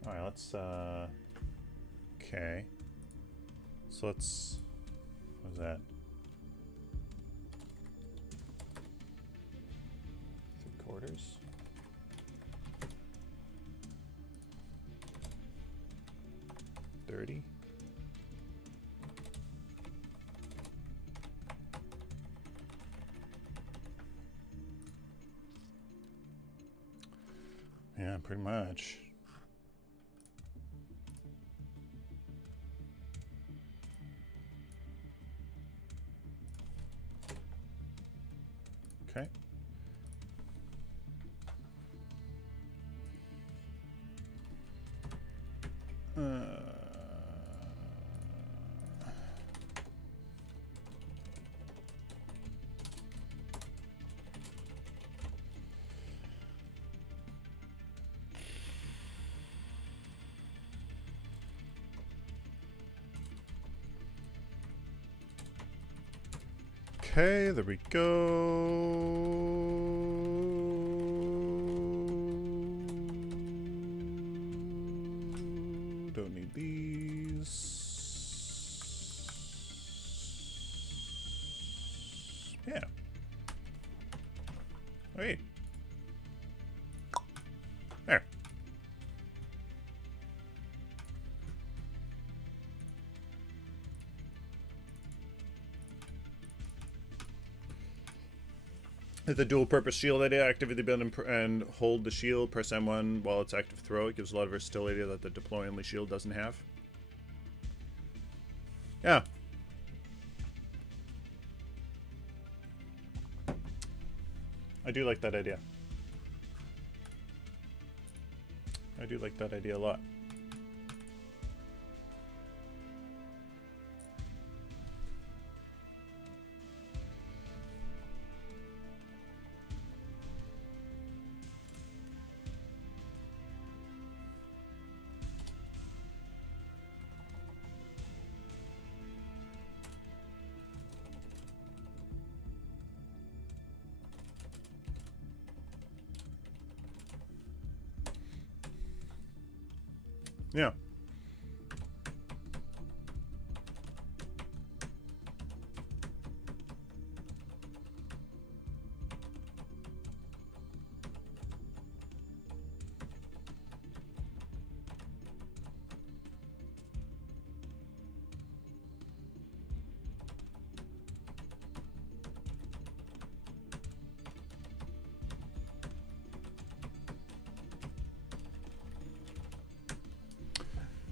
Alright, let's, okay. So let's, what was that? 3/4. 30. Yeah, pretty much. Okay. Okay, there we go. Don't need these. Yeah. Wait. There. With the dual purpose shield idea, activate the ability and hold the shield, press M1 while it's active throw. It gives a lot of versatility that the deploy only shield doesn't have. Yeah. I do like that idea. I do like that idea a lot. Yeah.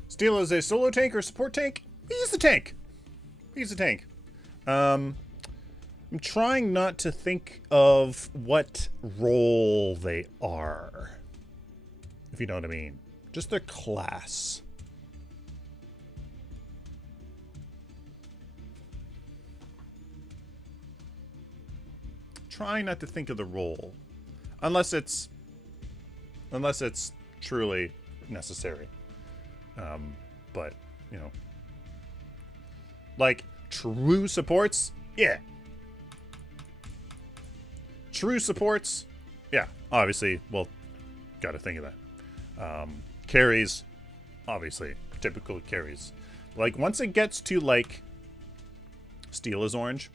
Steel is a solo tank or support tank? He's the tank. He's the tank. I'm trying not to think of what role they are. If you know what I mean. Just their class. Trying not to think of the role. Unless it's truly necessary. But, you know. Like, true supports? Yeah. True supports? Yeah, obviously, well, gotta think of that. Carries, obviously, typical carries. Like, once it gets to, like, steel is orange.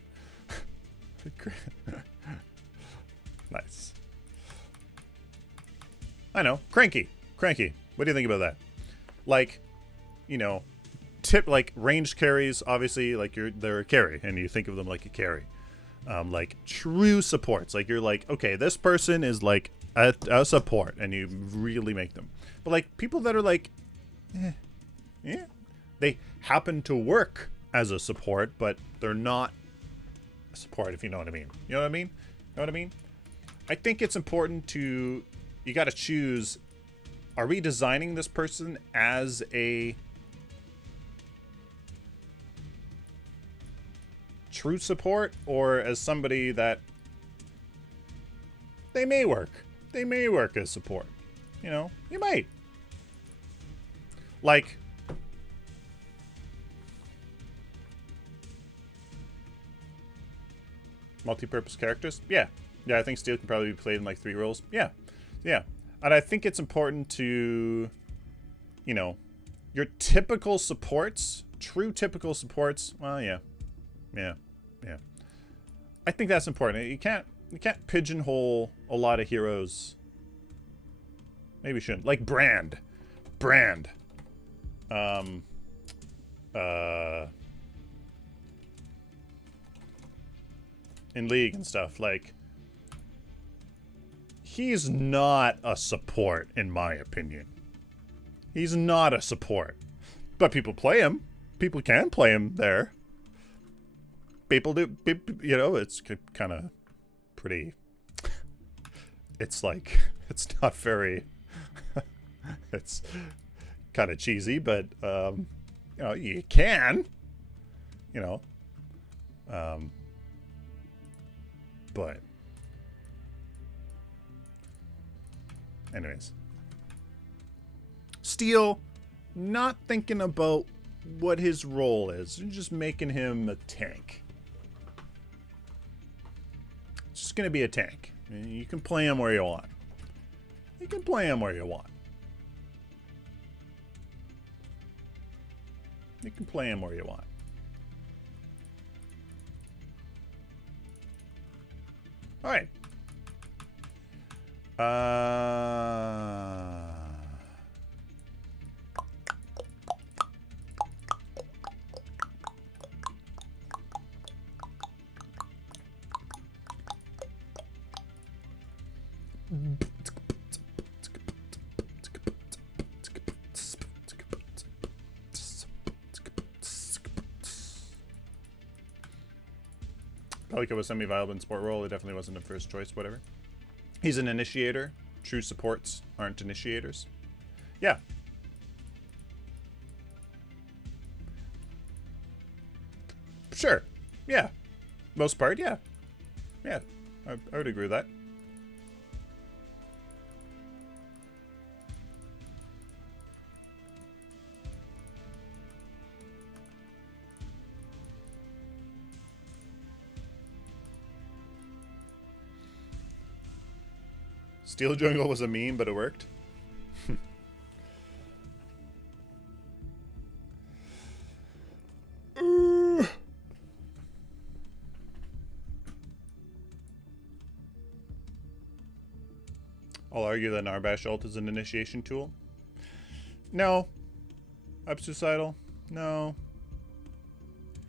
Nice. I know, cranky. What do you think about that? Like, you know, like ranged carries, obviously, like they're a carry, and you think of them like a carry. Like true supports, like you're like, okay, this person is like a support, and you really make them. But like people that are like, yeah, they happen to work as a support, but they're not a support, if you know what I mean. You know what I mean? Know what I mean? I think it's important to, you got to choose. Are we designing this person as a true support or as somebody that they may work? They may work as support. You know, you might. Like, multi-purpose characters? Yeah. Yeah, I think Steel can probably be played in like 3 roles. Yeah. Yeah. And I think it's important to, you know, your typical supports, true typical supports. Well, yeah. I think that's important. You can't pigeonhole a lot of heroes. Maybe you shouldn't. Like Brand. In League and stuff, like, he's not a support, in my opinion. He's not a support. But people play him. People can play him there. People do, you know, it's kind of pretty, it's like, it's not very, it's kind of cheesy, but you know, you can, you know, but anyways, Steel not thinking about what his role is, just making him a tank. It's just gonna be a tank. You can play him where you want. You can play him where you want. You can play him where you want. All right. Pelica was semi-viable in sport role. It definitely wasn't a first choice, whatever. He's an initiator. True supports aren't initiators. Yeah. Sure. Yeah. Most part, yeah. Yeah. I would agree with that. Steel Jungle was a meme, but it worked. I'll argue that Narbash ult is an initiation tool. No. Suicidal? No.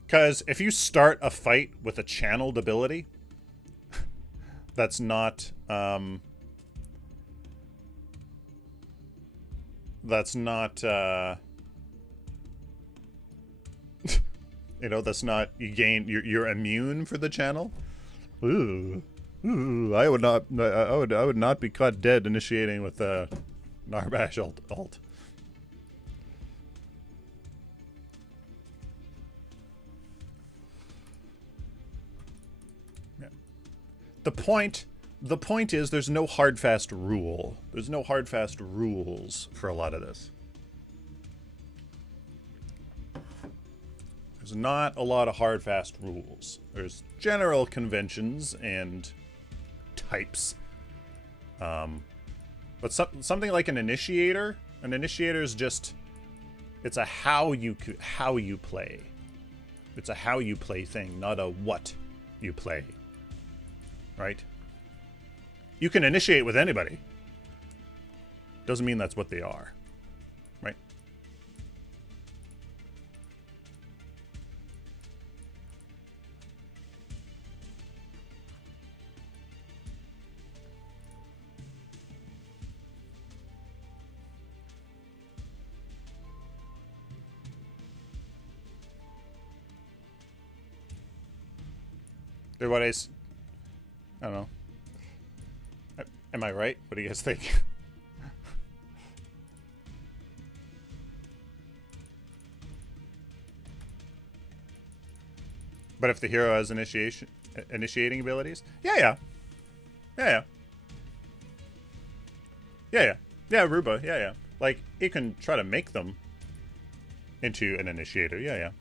Because if you start a fight with a channeled ability, that's not... that's not, you know, that's not, you gain, you're immune for the channel. Ooh, I would not be caught dead initiating with Narbash ult. Yeah. The point is there's no hard fast rule. There's no hard fast rules for a lot of this. There's not a lot of hard fast rules. There's general conventions and types. But something like an initiator is just, it's a how you play. It's a how you play thing, not a what you play. Right? You can initiate with anybody. Doesn't mean that's what they are. Right? I don't know. Am I right? What do you guys think? But if the hero has initiating abilities? Yeah. Yeah, Ruba, yeah. Like, it can try to make them into an initiator, yeah.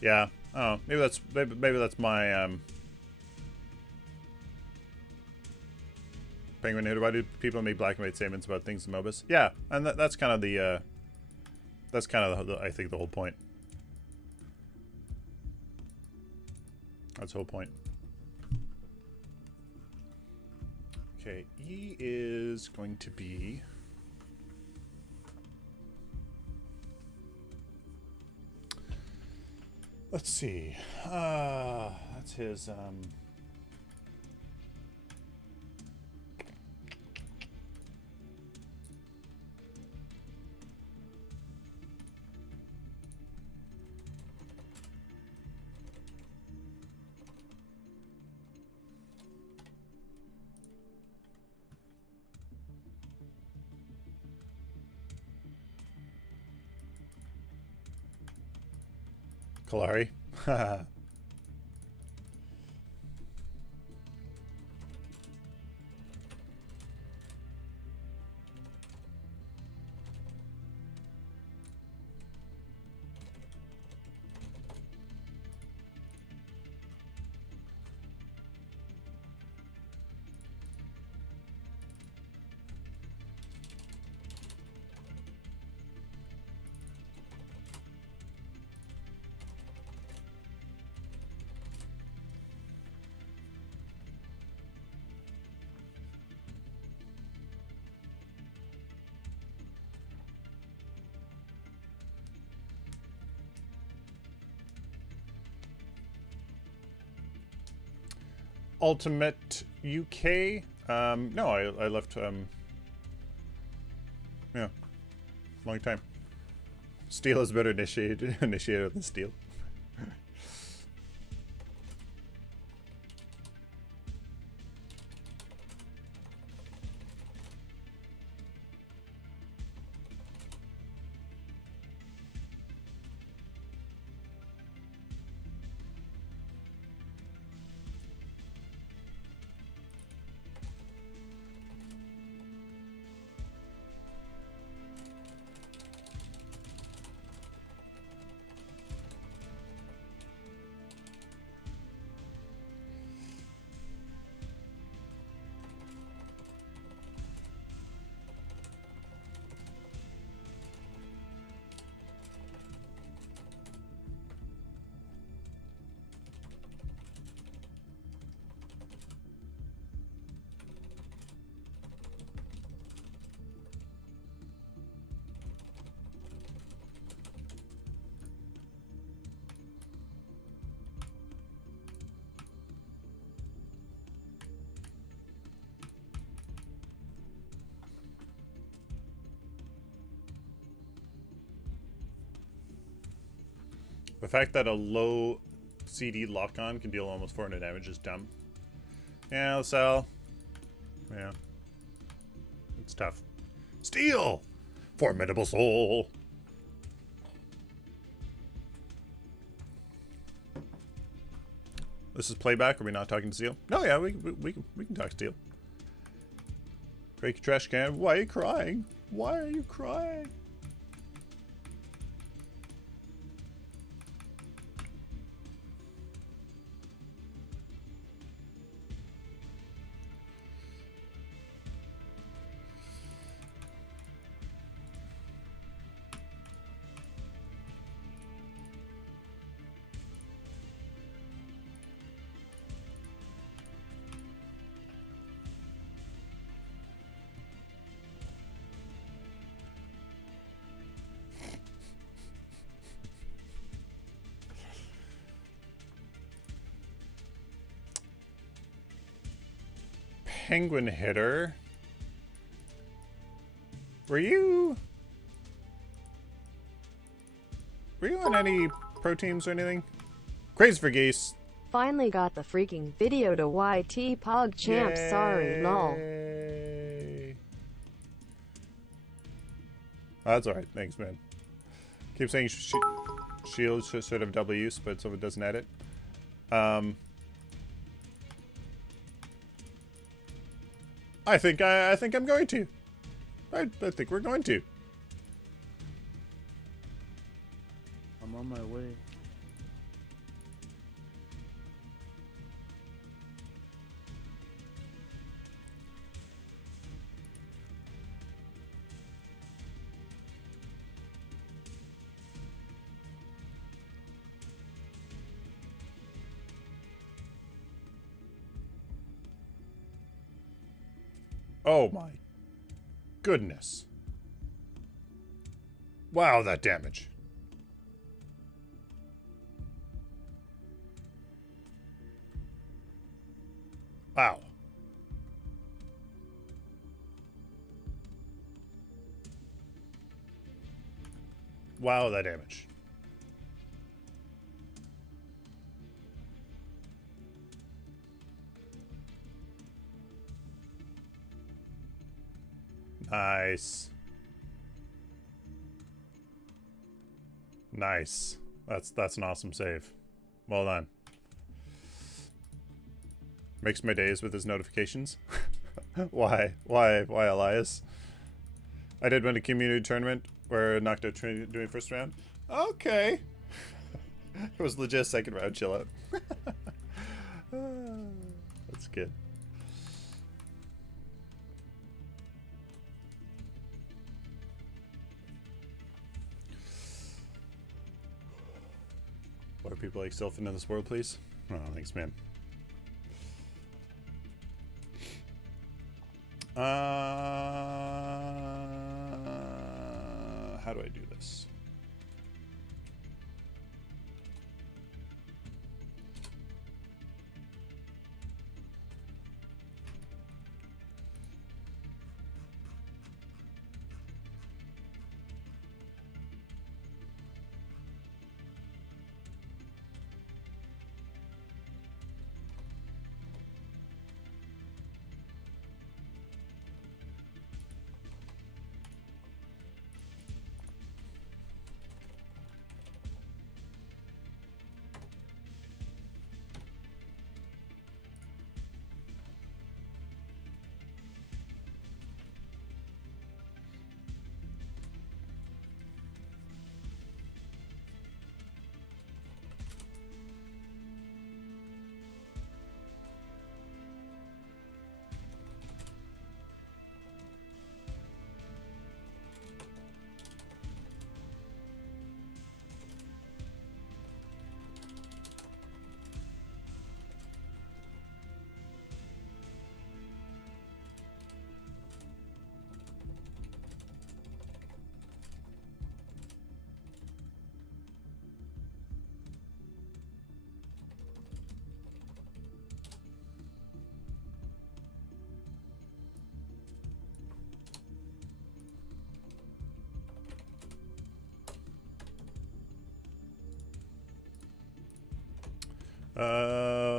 Yeah. Oh, maybe that's my Penguin Why do people make black and white statements about things in MOBAs? Yeah, and that's kind of the I think the whole point. That's the whole point. Okay, E is going to be let's see. That's his Kalari. Haha. Ultimate UK. No, I left. Yeah, long time. Steel is better initiator than steel. The fact that a low CD lock-on can deal almost 400 damage is dumb. Yeah, LaSalle. Yeah. It's tough. Steel! Formidable soul! This is playback. Are we not talking Steel? No, yeah, we can talk Steel. Break your trash can. Why are you crying? Why are you crying? Penguin hitter. Were you on any pro teams or anything? Crazy for geese. Finally got the freaking video to YT Pog Champ. Yay. Sorry, lol. That's alright. Thanks, man. Keep saying shields should have double use, but so it doesn't edit. I think I'm going to. I think we're going to. I'm on my way. Oh my goodness. Wow, that damage. Wow. Wow, that damage. Nice. Nice. That's an awesome save. Well done. Makes my days with his notifications. Why, Elias? I did win a community tournament where I knocked out Trinity doing first round. Okay. It was legit second round. Chill out. That's good. More people like Sylphin in this world, please. Oh, thanks, man. How do I do this?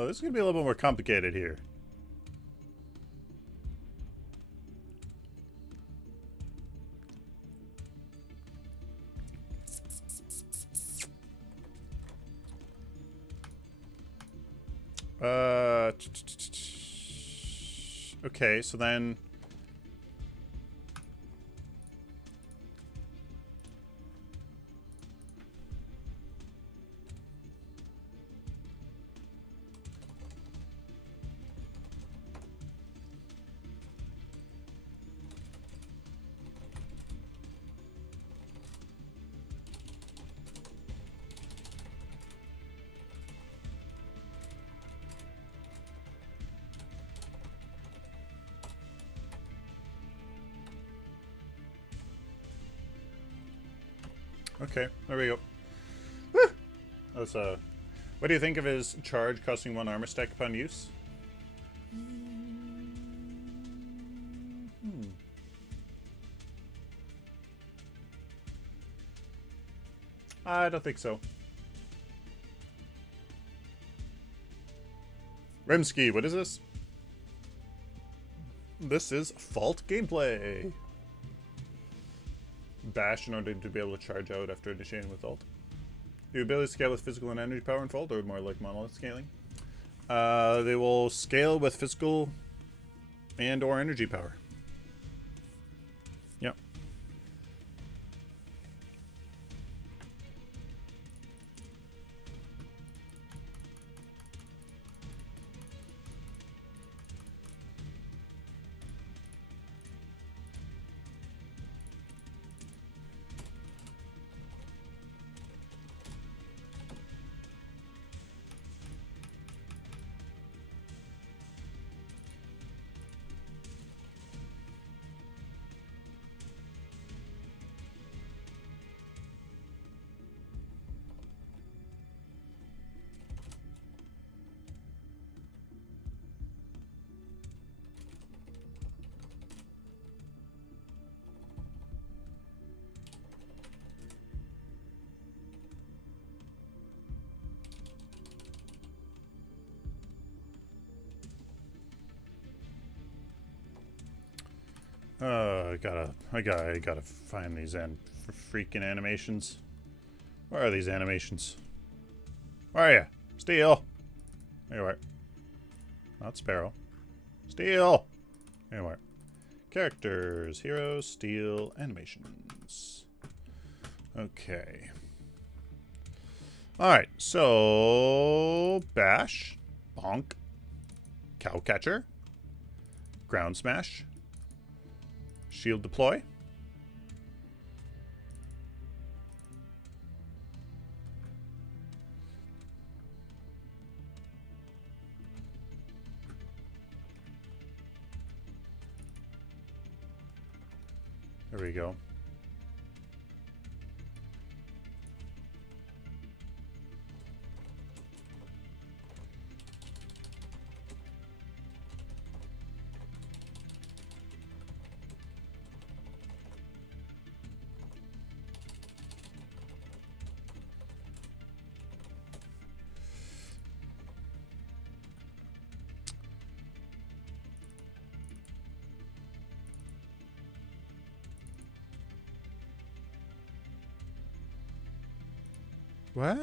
This is gonna be a little bit more complicated here. Okay, so then okay, there we go. Woo! That's what do you think of his charge costing 1 armor stack upon use? I don't think so. Rimsky, what is this? This is Fault gameplay. Bash in order to be able to charge out after initiating with ult. The ability to scale with physical and energy power in Fault, or more like monolith scaling? They will scale with physical and or energy power. Yep. I gotta find these freaking animations. Where are these animations? Where are you? Steel. There you are. Not Sparrow. Steel. There you are. Characters, heroes, steel, animations. Okay. Alright, so bash, bonk, cowcatcher, ground smash, shield deploy. There we go. What?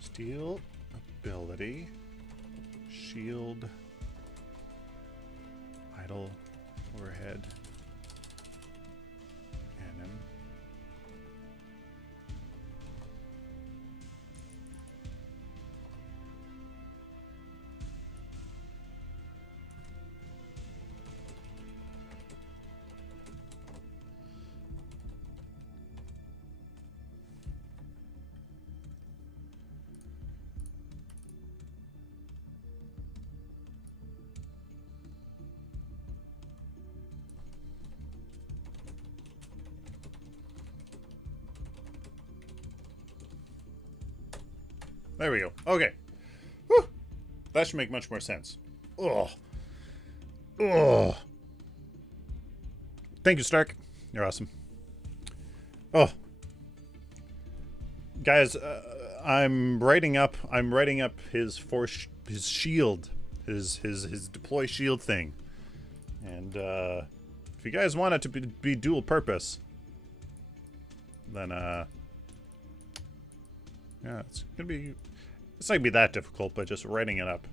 Steel ability, shield, idle, overhead, cannon. There we go. Okay. Whew. That should make much more sense. Oh. Oh. Thank you, Stark. You're awesome. Oh. Guys, I'm writing up his his shield, his deploy shield thing. And if you guys want it to be dual purpose, then yeah, it's not gonna be that difficult, but just writing it up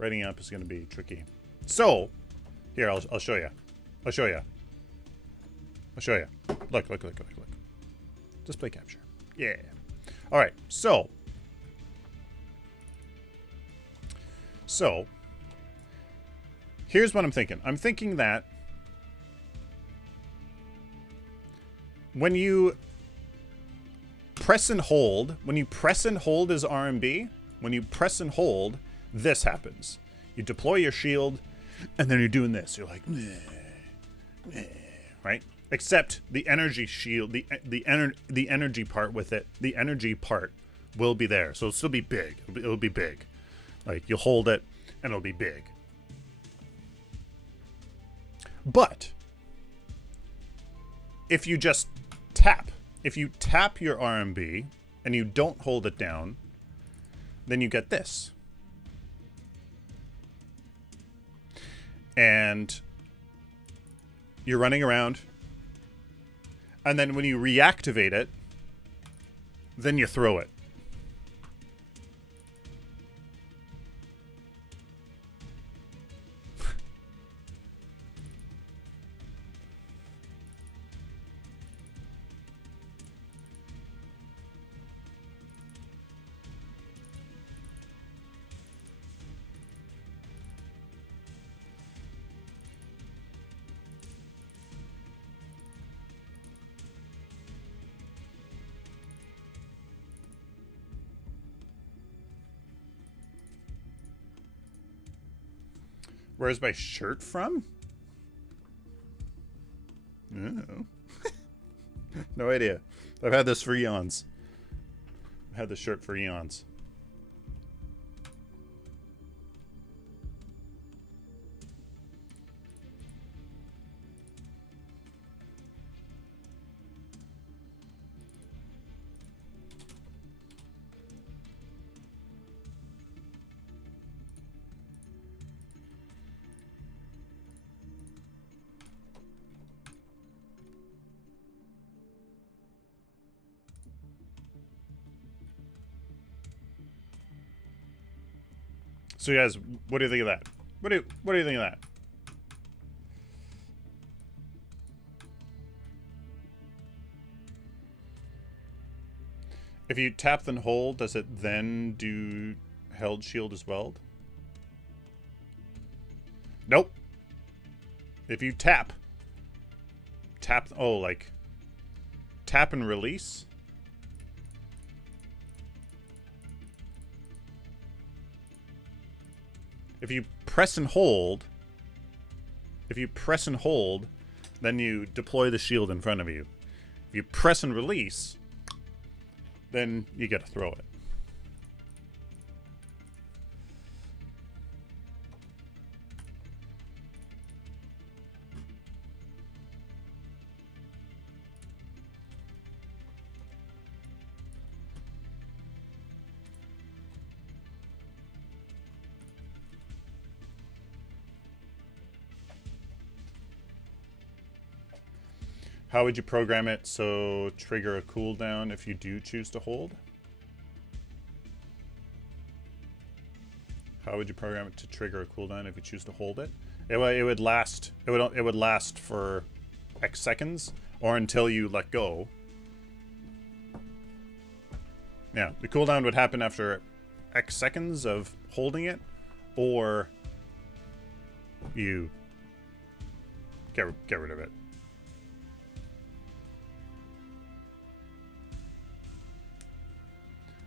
is gonna be tricky. So here, I'll show you. I'll show you. Look. Display capture. Yeah. All right. So here's what I'm thinking. I'm thinking that when you press and hold as RMB, when you press and hold, this happens. You deploy your shield, and then you're doing this. You're like, meh, right? Except the energy shield, the energy part with it, the energy part will be there. So it'll still be big. It'll be big. Like, you'll hold it, and it'll be big. But if you just tap your RMB and you don't hold it down, then you get this. And you're running around, and then when you reactivate it, then you throw it. Where's my shirt from? Oh. No idea. I've had this for eons. I've had this shirt for eons. So guys, what do you think of that? What do you think of that? If you tap then hold, does it then do held shield as well? Nope. If you tap, oh, like tap and release. If you press and hold, then you deploy the shield in front of you. If you press and release, then you gotta throw it. How would you program it so trigger a cooldown if you do choose to hold? How would you program it to trigger a cooldown if you choose to hold it? It would last. It would last for X seconds or until you let go. Yeah, the cooldown would happen after X seconds of holding it, or you get rid of it.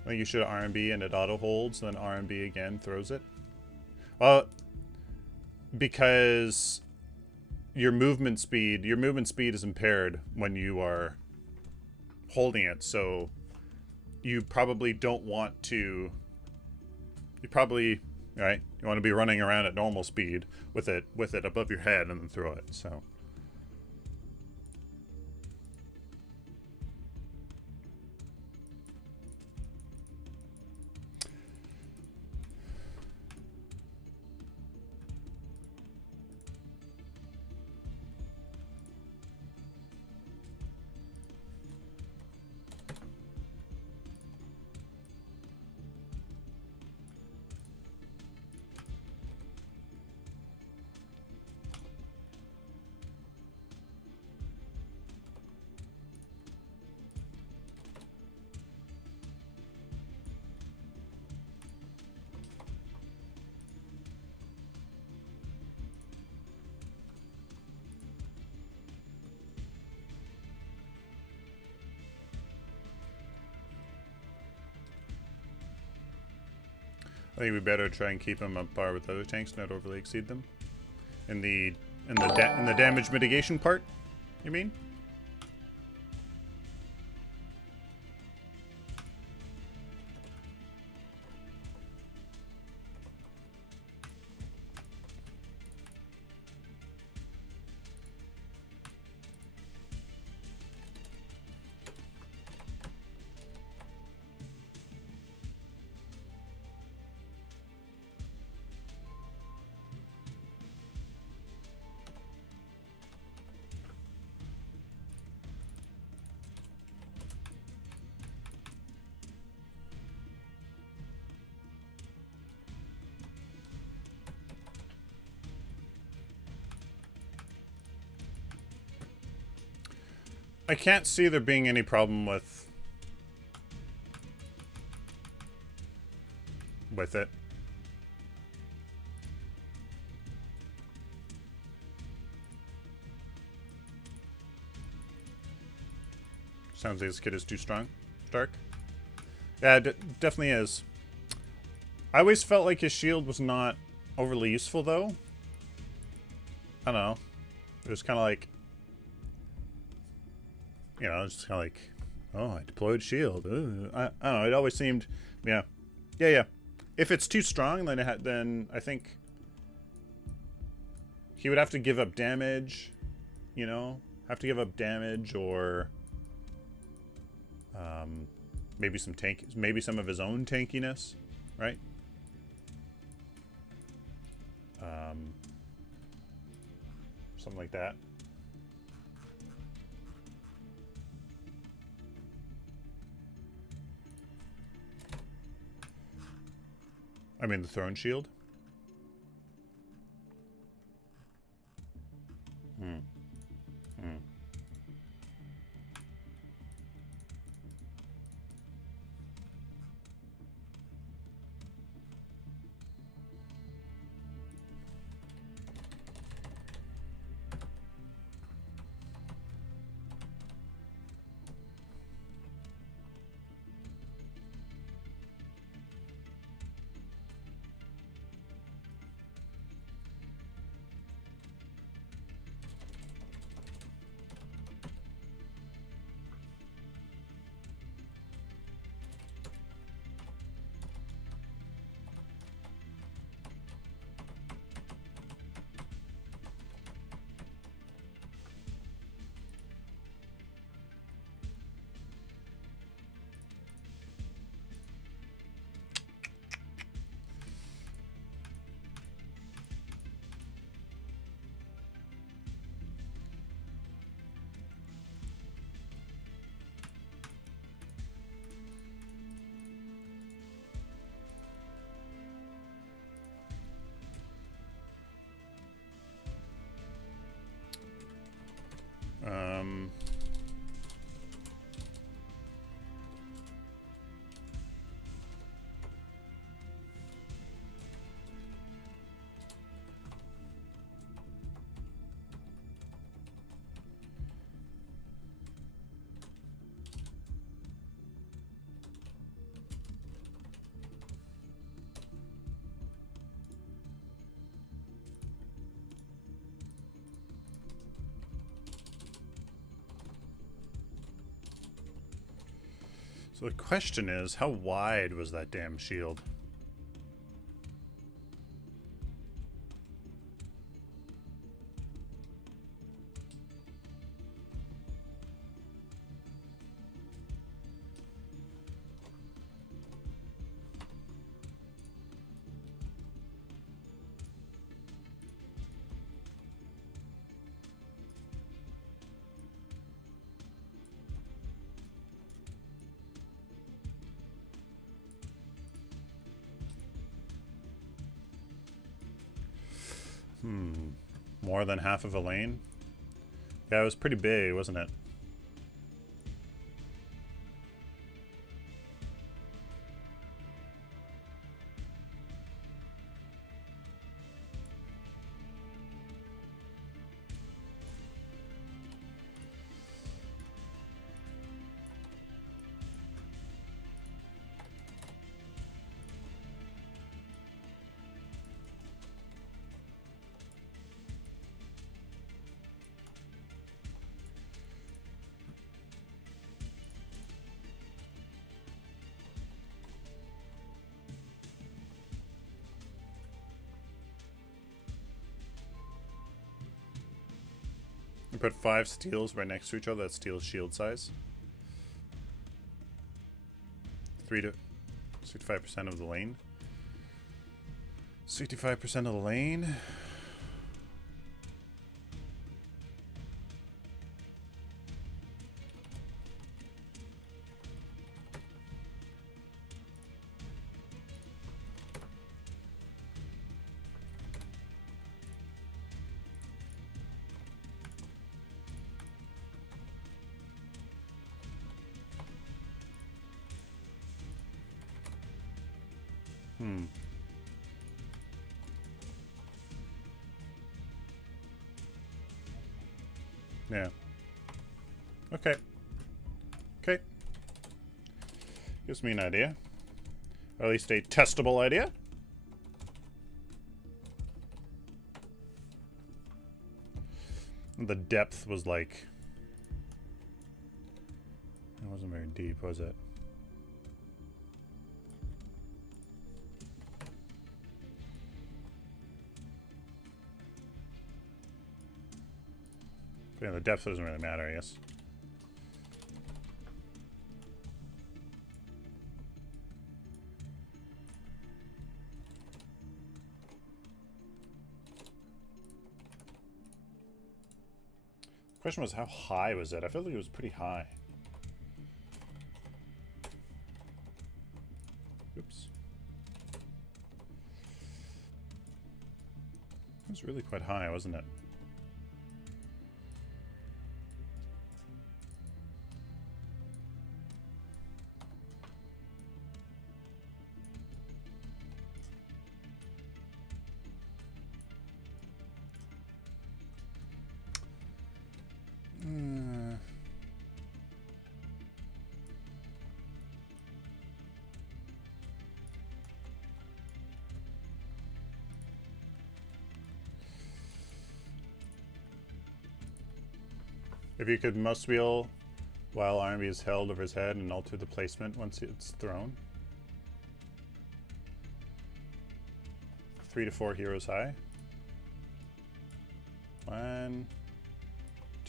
I think you should RMB and it auto holds, then RMB again throws it. Because your movement speed is impaired when you are holding it, so you probably don't want to. You probably, right? You want to be running around at normal speed with it above your head and then throw it. So. I think we better try and keep them on par with other tanks, not overly exceed them. In the damage mitigation part, you mean? I can't see there being any problem with it. Sounds like this kid is too strong. Stark. Yeah, it definitely is. I always felt like his shield was not overly useful, though. I don't know. It was kind of like, you know, it's kind of like, oh, I deployed shield. I don't know. It always seemed, yeah. If it's too strong, then I think he would have to give up damage, you know? Have to give up damage or maybe some of his own tankiness, right? Something like that. I mean, the throne shield. So the question is, how wide was that damn shield? More than half of a lane? Yeah, it was pretty big, wasn't it? You put 5 steels right next to each other. That's steel shield size. 3 to 65% of the lane. 65% of the lane. Yeah. Okay. Okay. Gives me an idea. Or at least a testable idea. The depth was like... It wasn't very deep, was it? Yeah, the depth doesn't really matter, I guess. The question was, how high was it? I feel like it was pretty high. Oops. It was really quite high, wasn't it? If you could mouse wheel while R&B is held over his head and alter the placement once it's thrown. 3 to 4 heroes high. 1,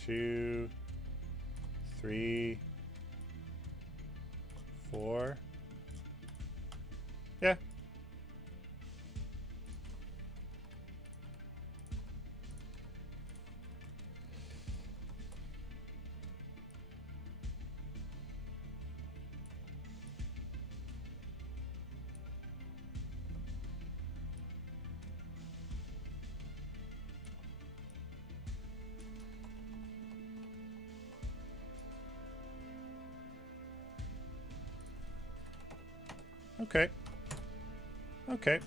2, 3, 4. Yeah. Okay. Okay.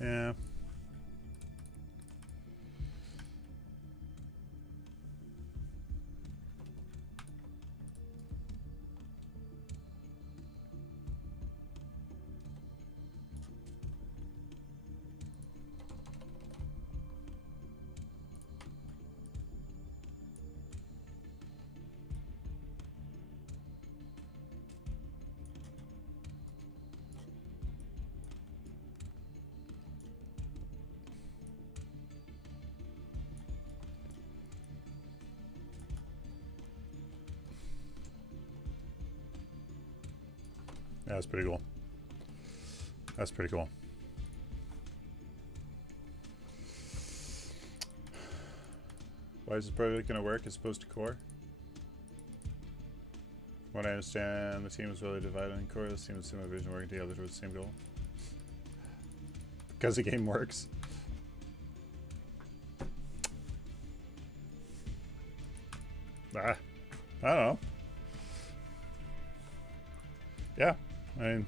Yeah. That's pretty cool. That's pretty cool. Why is this project going to work as opposed to core? From what I understand, the team is really divided in core. This team is similar vision working together towards the same goal. Because the game works. I don't know. Yeah, I mean...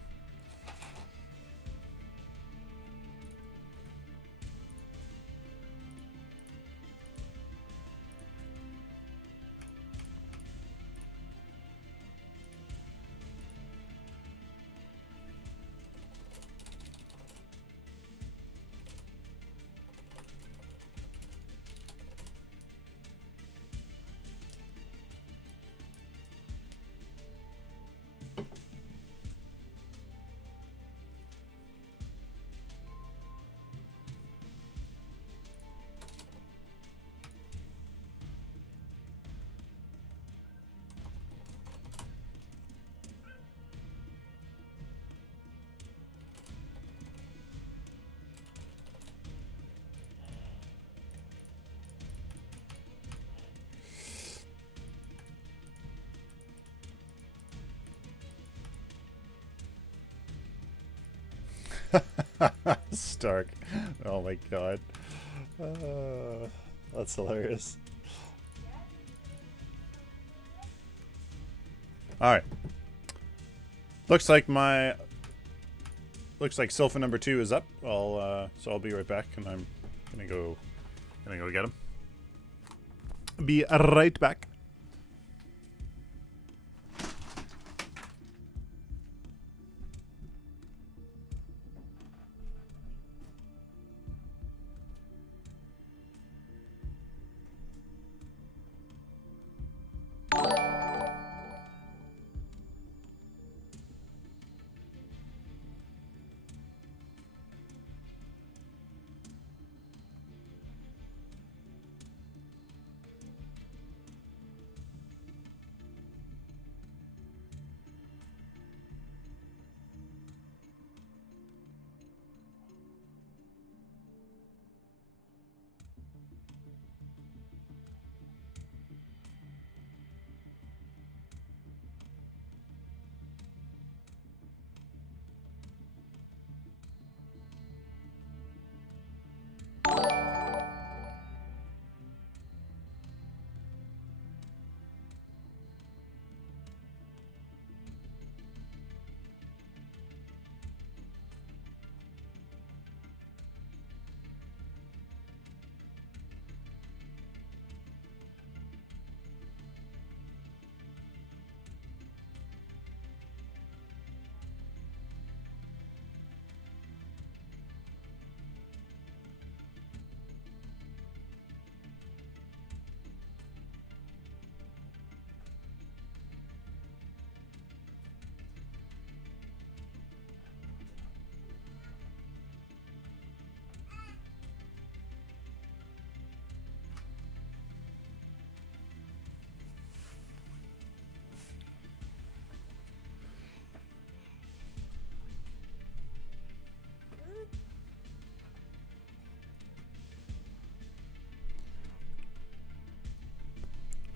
Stark. Oh my god. That's hilarious. Alright. Looks like Sylphin number 2 is up. So I'll be right back, and I'm gonna go get him. Be right back.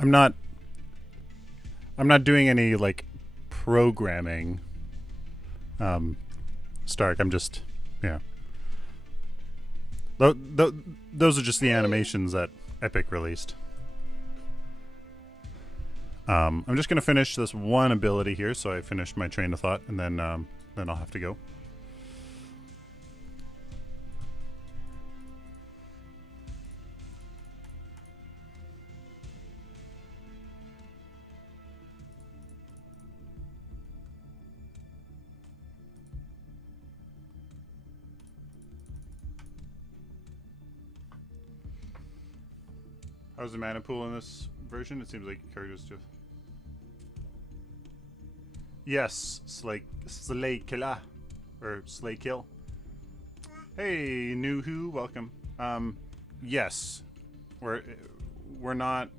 I'm not doing any like programming, Stark. I'm just, yeah. Those are just the animations that Epic released. I'm just gonna finish this one ability here, so I finished my train of thought, and then I'll have to go. How's the mana pool in this version? It seems like characters do. Yes, Slay Killa. Or Slay Kill. Hey, new who, welcome. Yes. We're not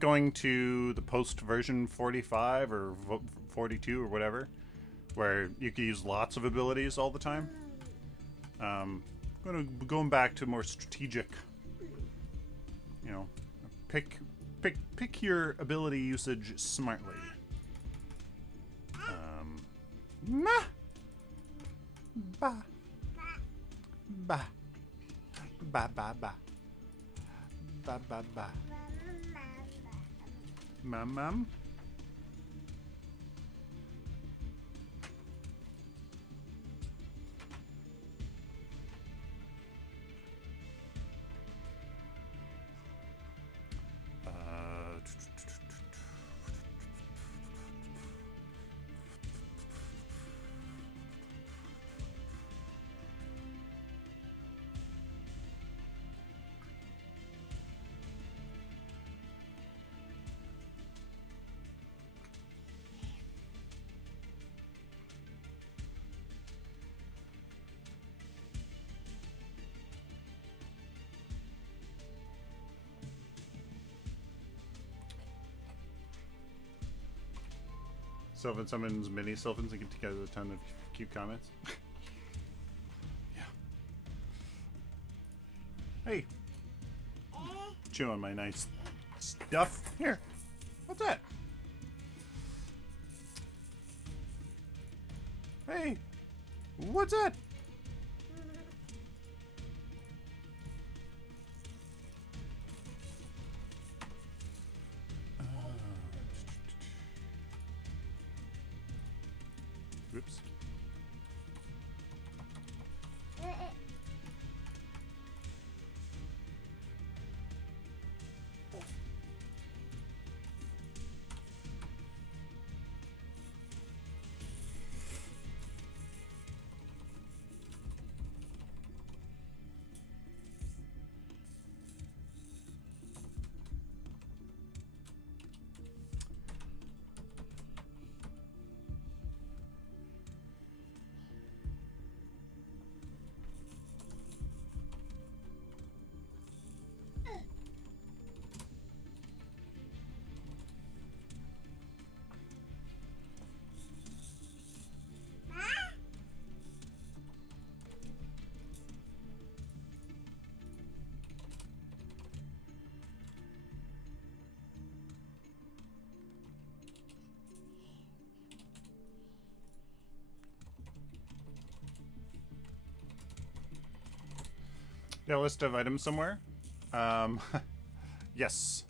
going to the post version 45 or 42 or whatever, where you can use lots of abilities all the time. Going back to more strategic. You know, pick your ability usage smartly. Ba ba ba ba ba ba ba ba. Mum. Sylphin summons mini Sylphins and get together a ton of cute comments. Yeah. Hey. Chewing my nice stuff. Here. What's that? Hey. What's that? Oops. Yeah, list of items somewhere. Yes.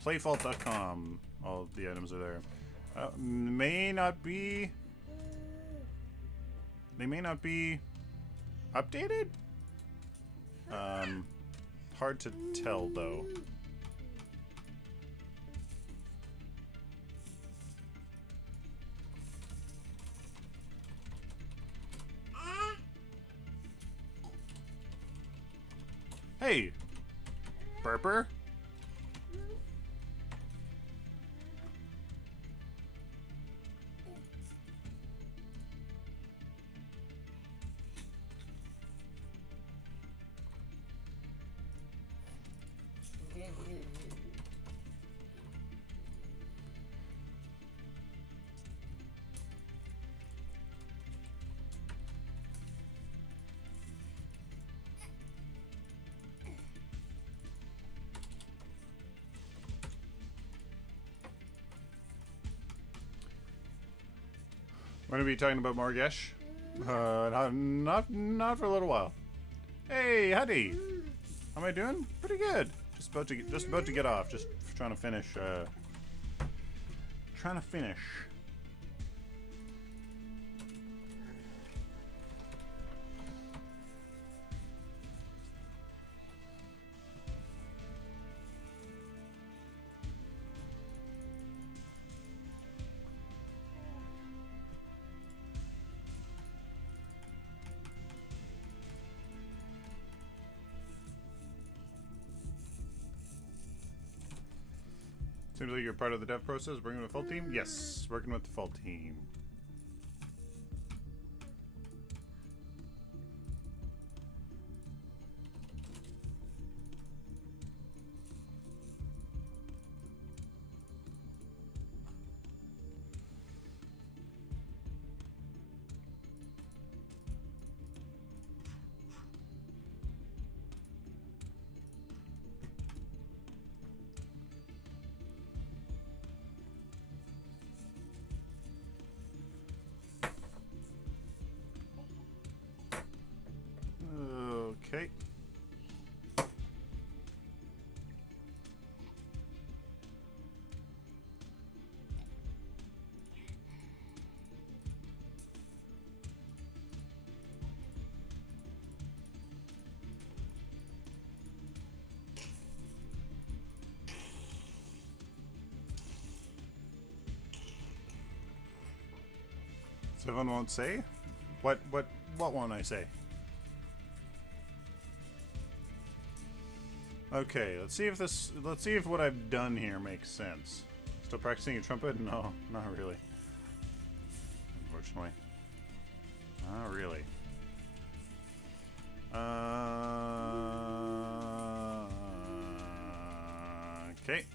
Playfault.com. All the items are there. May not be. They may not be updated. Hard to tell though. Hey, burper. We're gonna be talking about Morgesh. Not for a little while. Hey, Huddy. How am I doing? Pretty good. Just about to get off. Just trying to finish. Trying to finish. Seems like you're part of the dev process, working with the full team? Yes, working with the full team. Okay. Sylphin won't say? What won't I say? Okay, let's see if what I've done here makes sense. Still practicing a trumpet? No, not really. Unfortunately. Not really. Okay.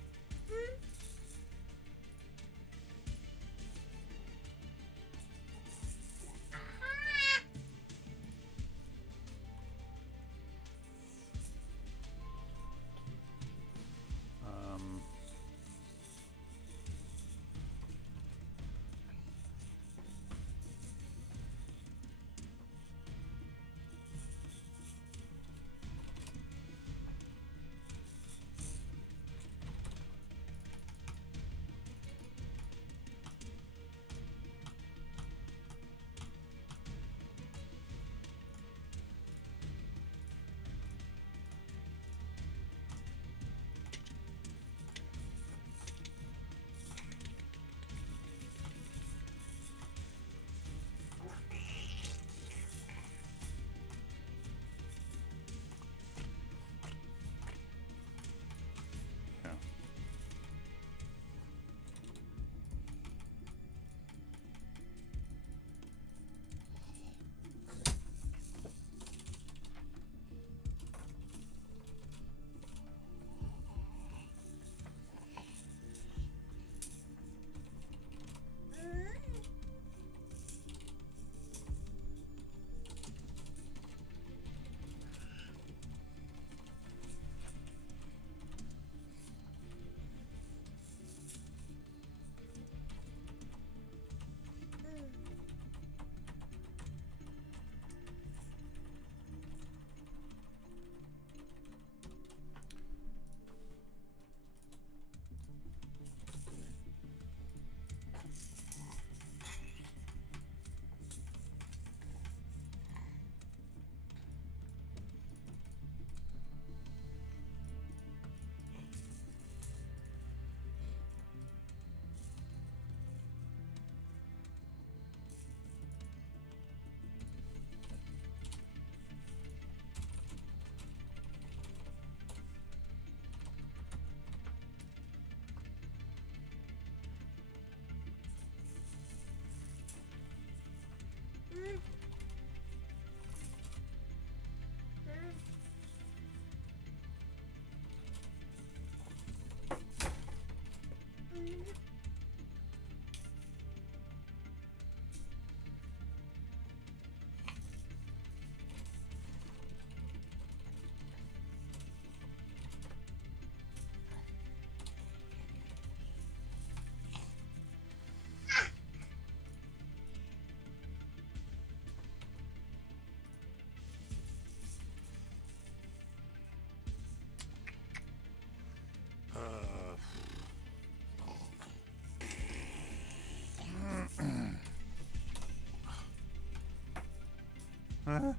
Ah.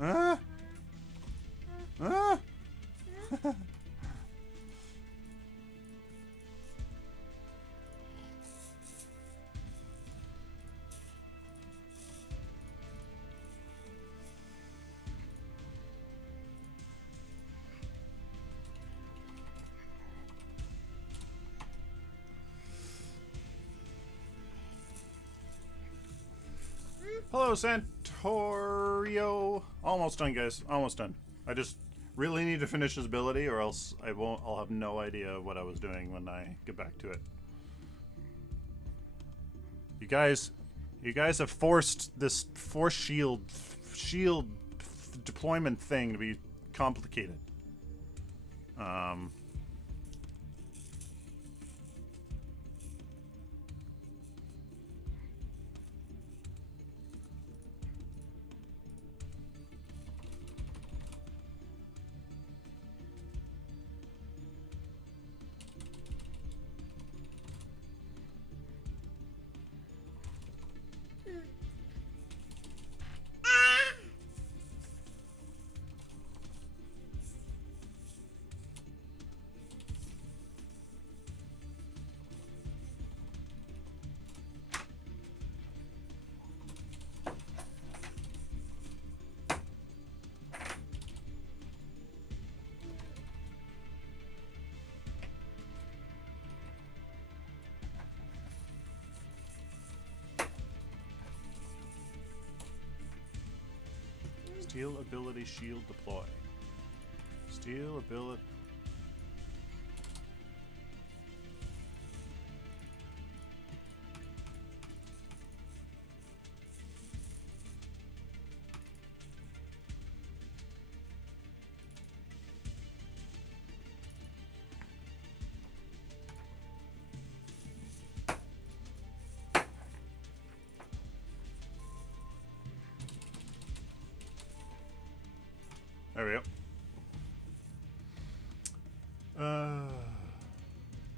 Ah. Ah. Hello, Santorio. Almost done, guys. Almost done. I just really need to finish this ability, or else I won't. I'll have no idea what I was doing when I get back to it. You guys have forced this force shield deployment thing to be complicated. Steel ability shield deploy. Steel ability. There we go.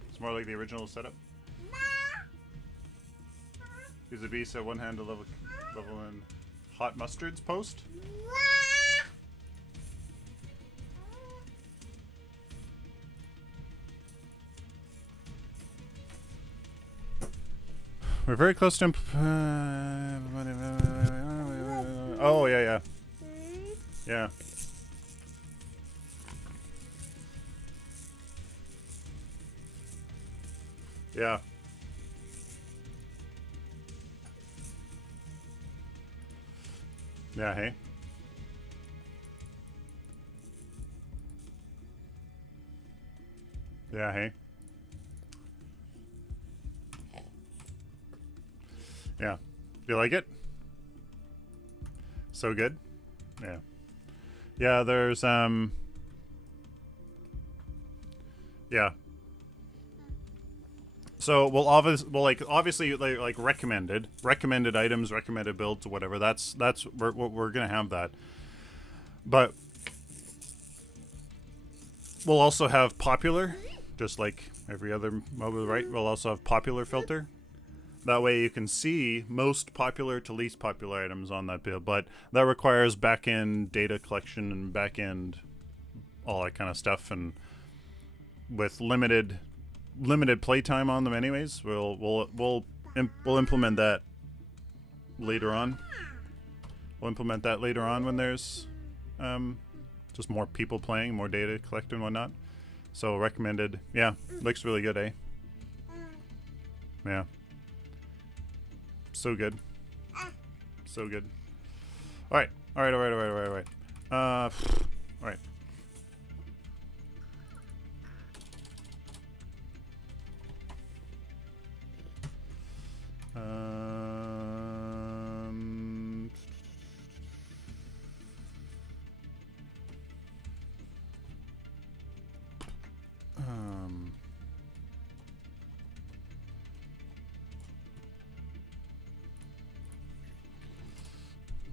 It's more like the original setup. Use the beast at one hand to level in hot mustard's post. We're very close to. Oh yeah. Yeah. Yeah. Yeah, hey. Yeah, hey. Yeah. You like it? So good? Yeah. Yeah, there's yeah. So obviously like recommended items, recommended builds, whatever. That's we're gonna have that, but we'll also have popular, just like every other MOBA, right? We'll also have popular filter. That way you can see most popular to least popular items on that build, but that requires back-end data collection and back-end all that kind of stuff, and with limited playtime on them anyways. We'll implement that later on. We'll implement that later on when there's just more people playing, more data collected and whatnot. So recommended. Yeah, looks really good, eh? Yeah. So good. So good. Alright. Alright. Alright.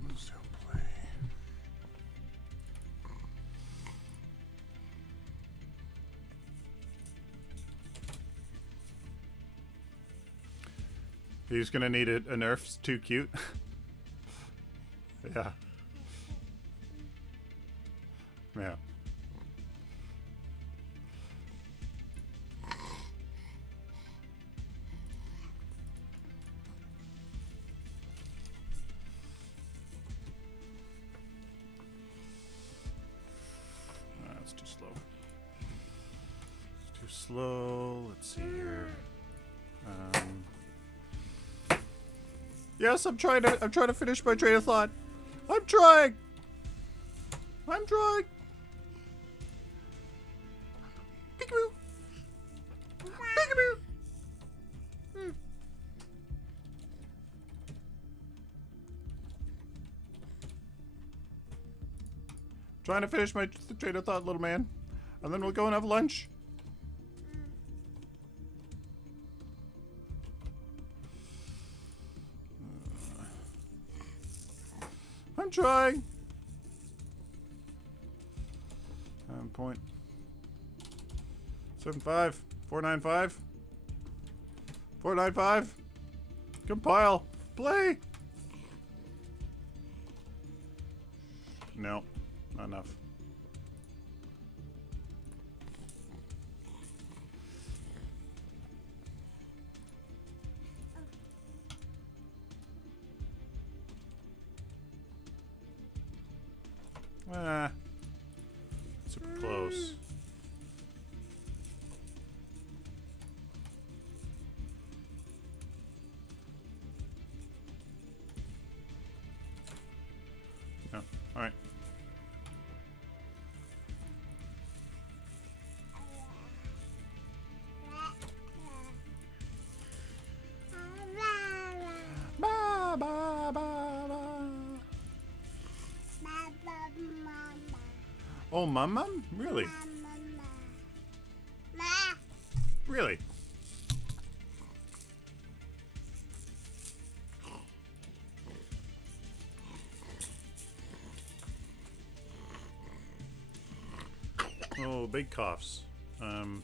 Let's go play. He's gonna need a nerf. It's too cute. Yeah. Yeah. That's too slow. It's too slow. Let's see here. Yes, I'm trying to finish my train of thought. I'm trying. Peekaboo. Peekaboo. Trying to finish my train of thought, little man. And then we'll go and have lunch. I'm trying. Point 75 495 495. Compile. Play. No, not enough. Super close. No. All right. Ba, ba, ba, ba. Oh, mum? Really? Really? Oh, big coughs. Um,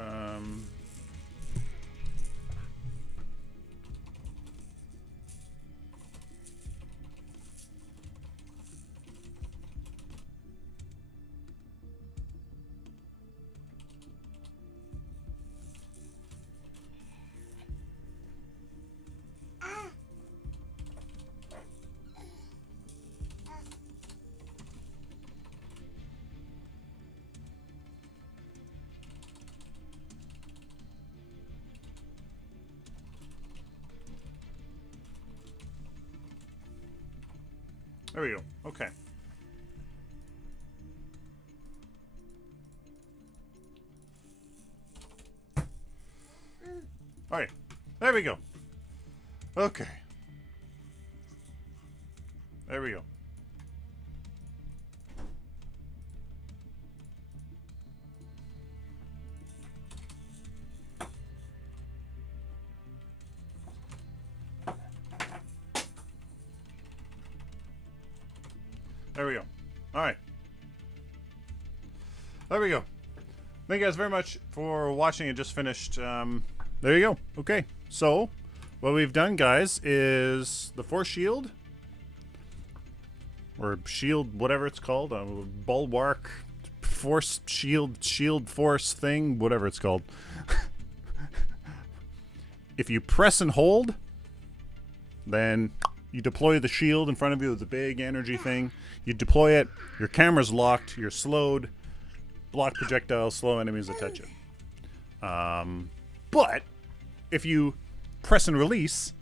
um, there we go. Okay. All right. There we go. Okay. There we go. There we go. All right. There we go. Thank you guys very much for watching. It just finished. There you go. Okay. So, what we've done, guys, is the force shield. Or shield, whatever it's called. Bulwark, force shield force thing, whatever it's called. If you press and hold, then you deploy the shield in front of you with the big energy thing. You deploy it, your camera's locked, you're slowed, block projectiles, slow enemies that touch it. But if you press and release,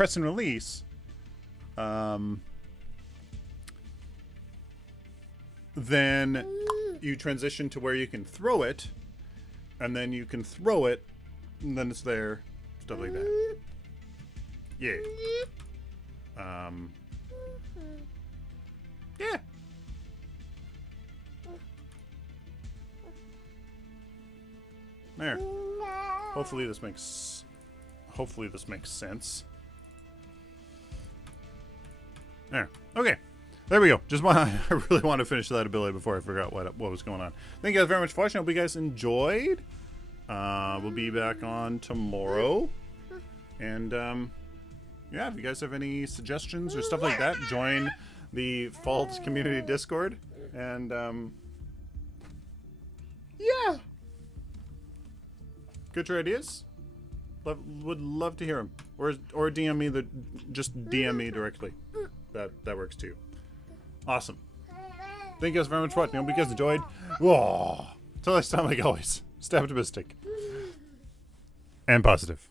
press and release, then you transition to where you can throw it, and then you can throw it, and then it's there, stuff like that. Yeah. Yeah. There. Hopefully this makes sense. There. Okay. There we go. I really want to finish that ability before I forgot what was going on. Thank you guys very much for watching. I hope you guys enjoyed. We'll be back on tomorrow. And yeah, if you guys have any suggestions or stuff like that, join the Fault Community Discord. And yeah. Get your ideas. Would love to hear them. Or DM me just DM me directly. That works too. Awesome. Thank you guys very much for watching. I hope you guys enjoyed. Whoa. Till next time, like always, stay optimistic and positive.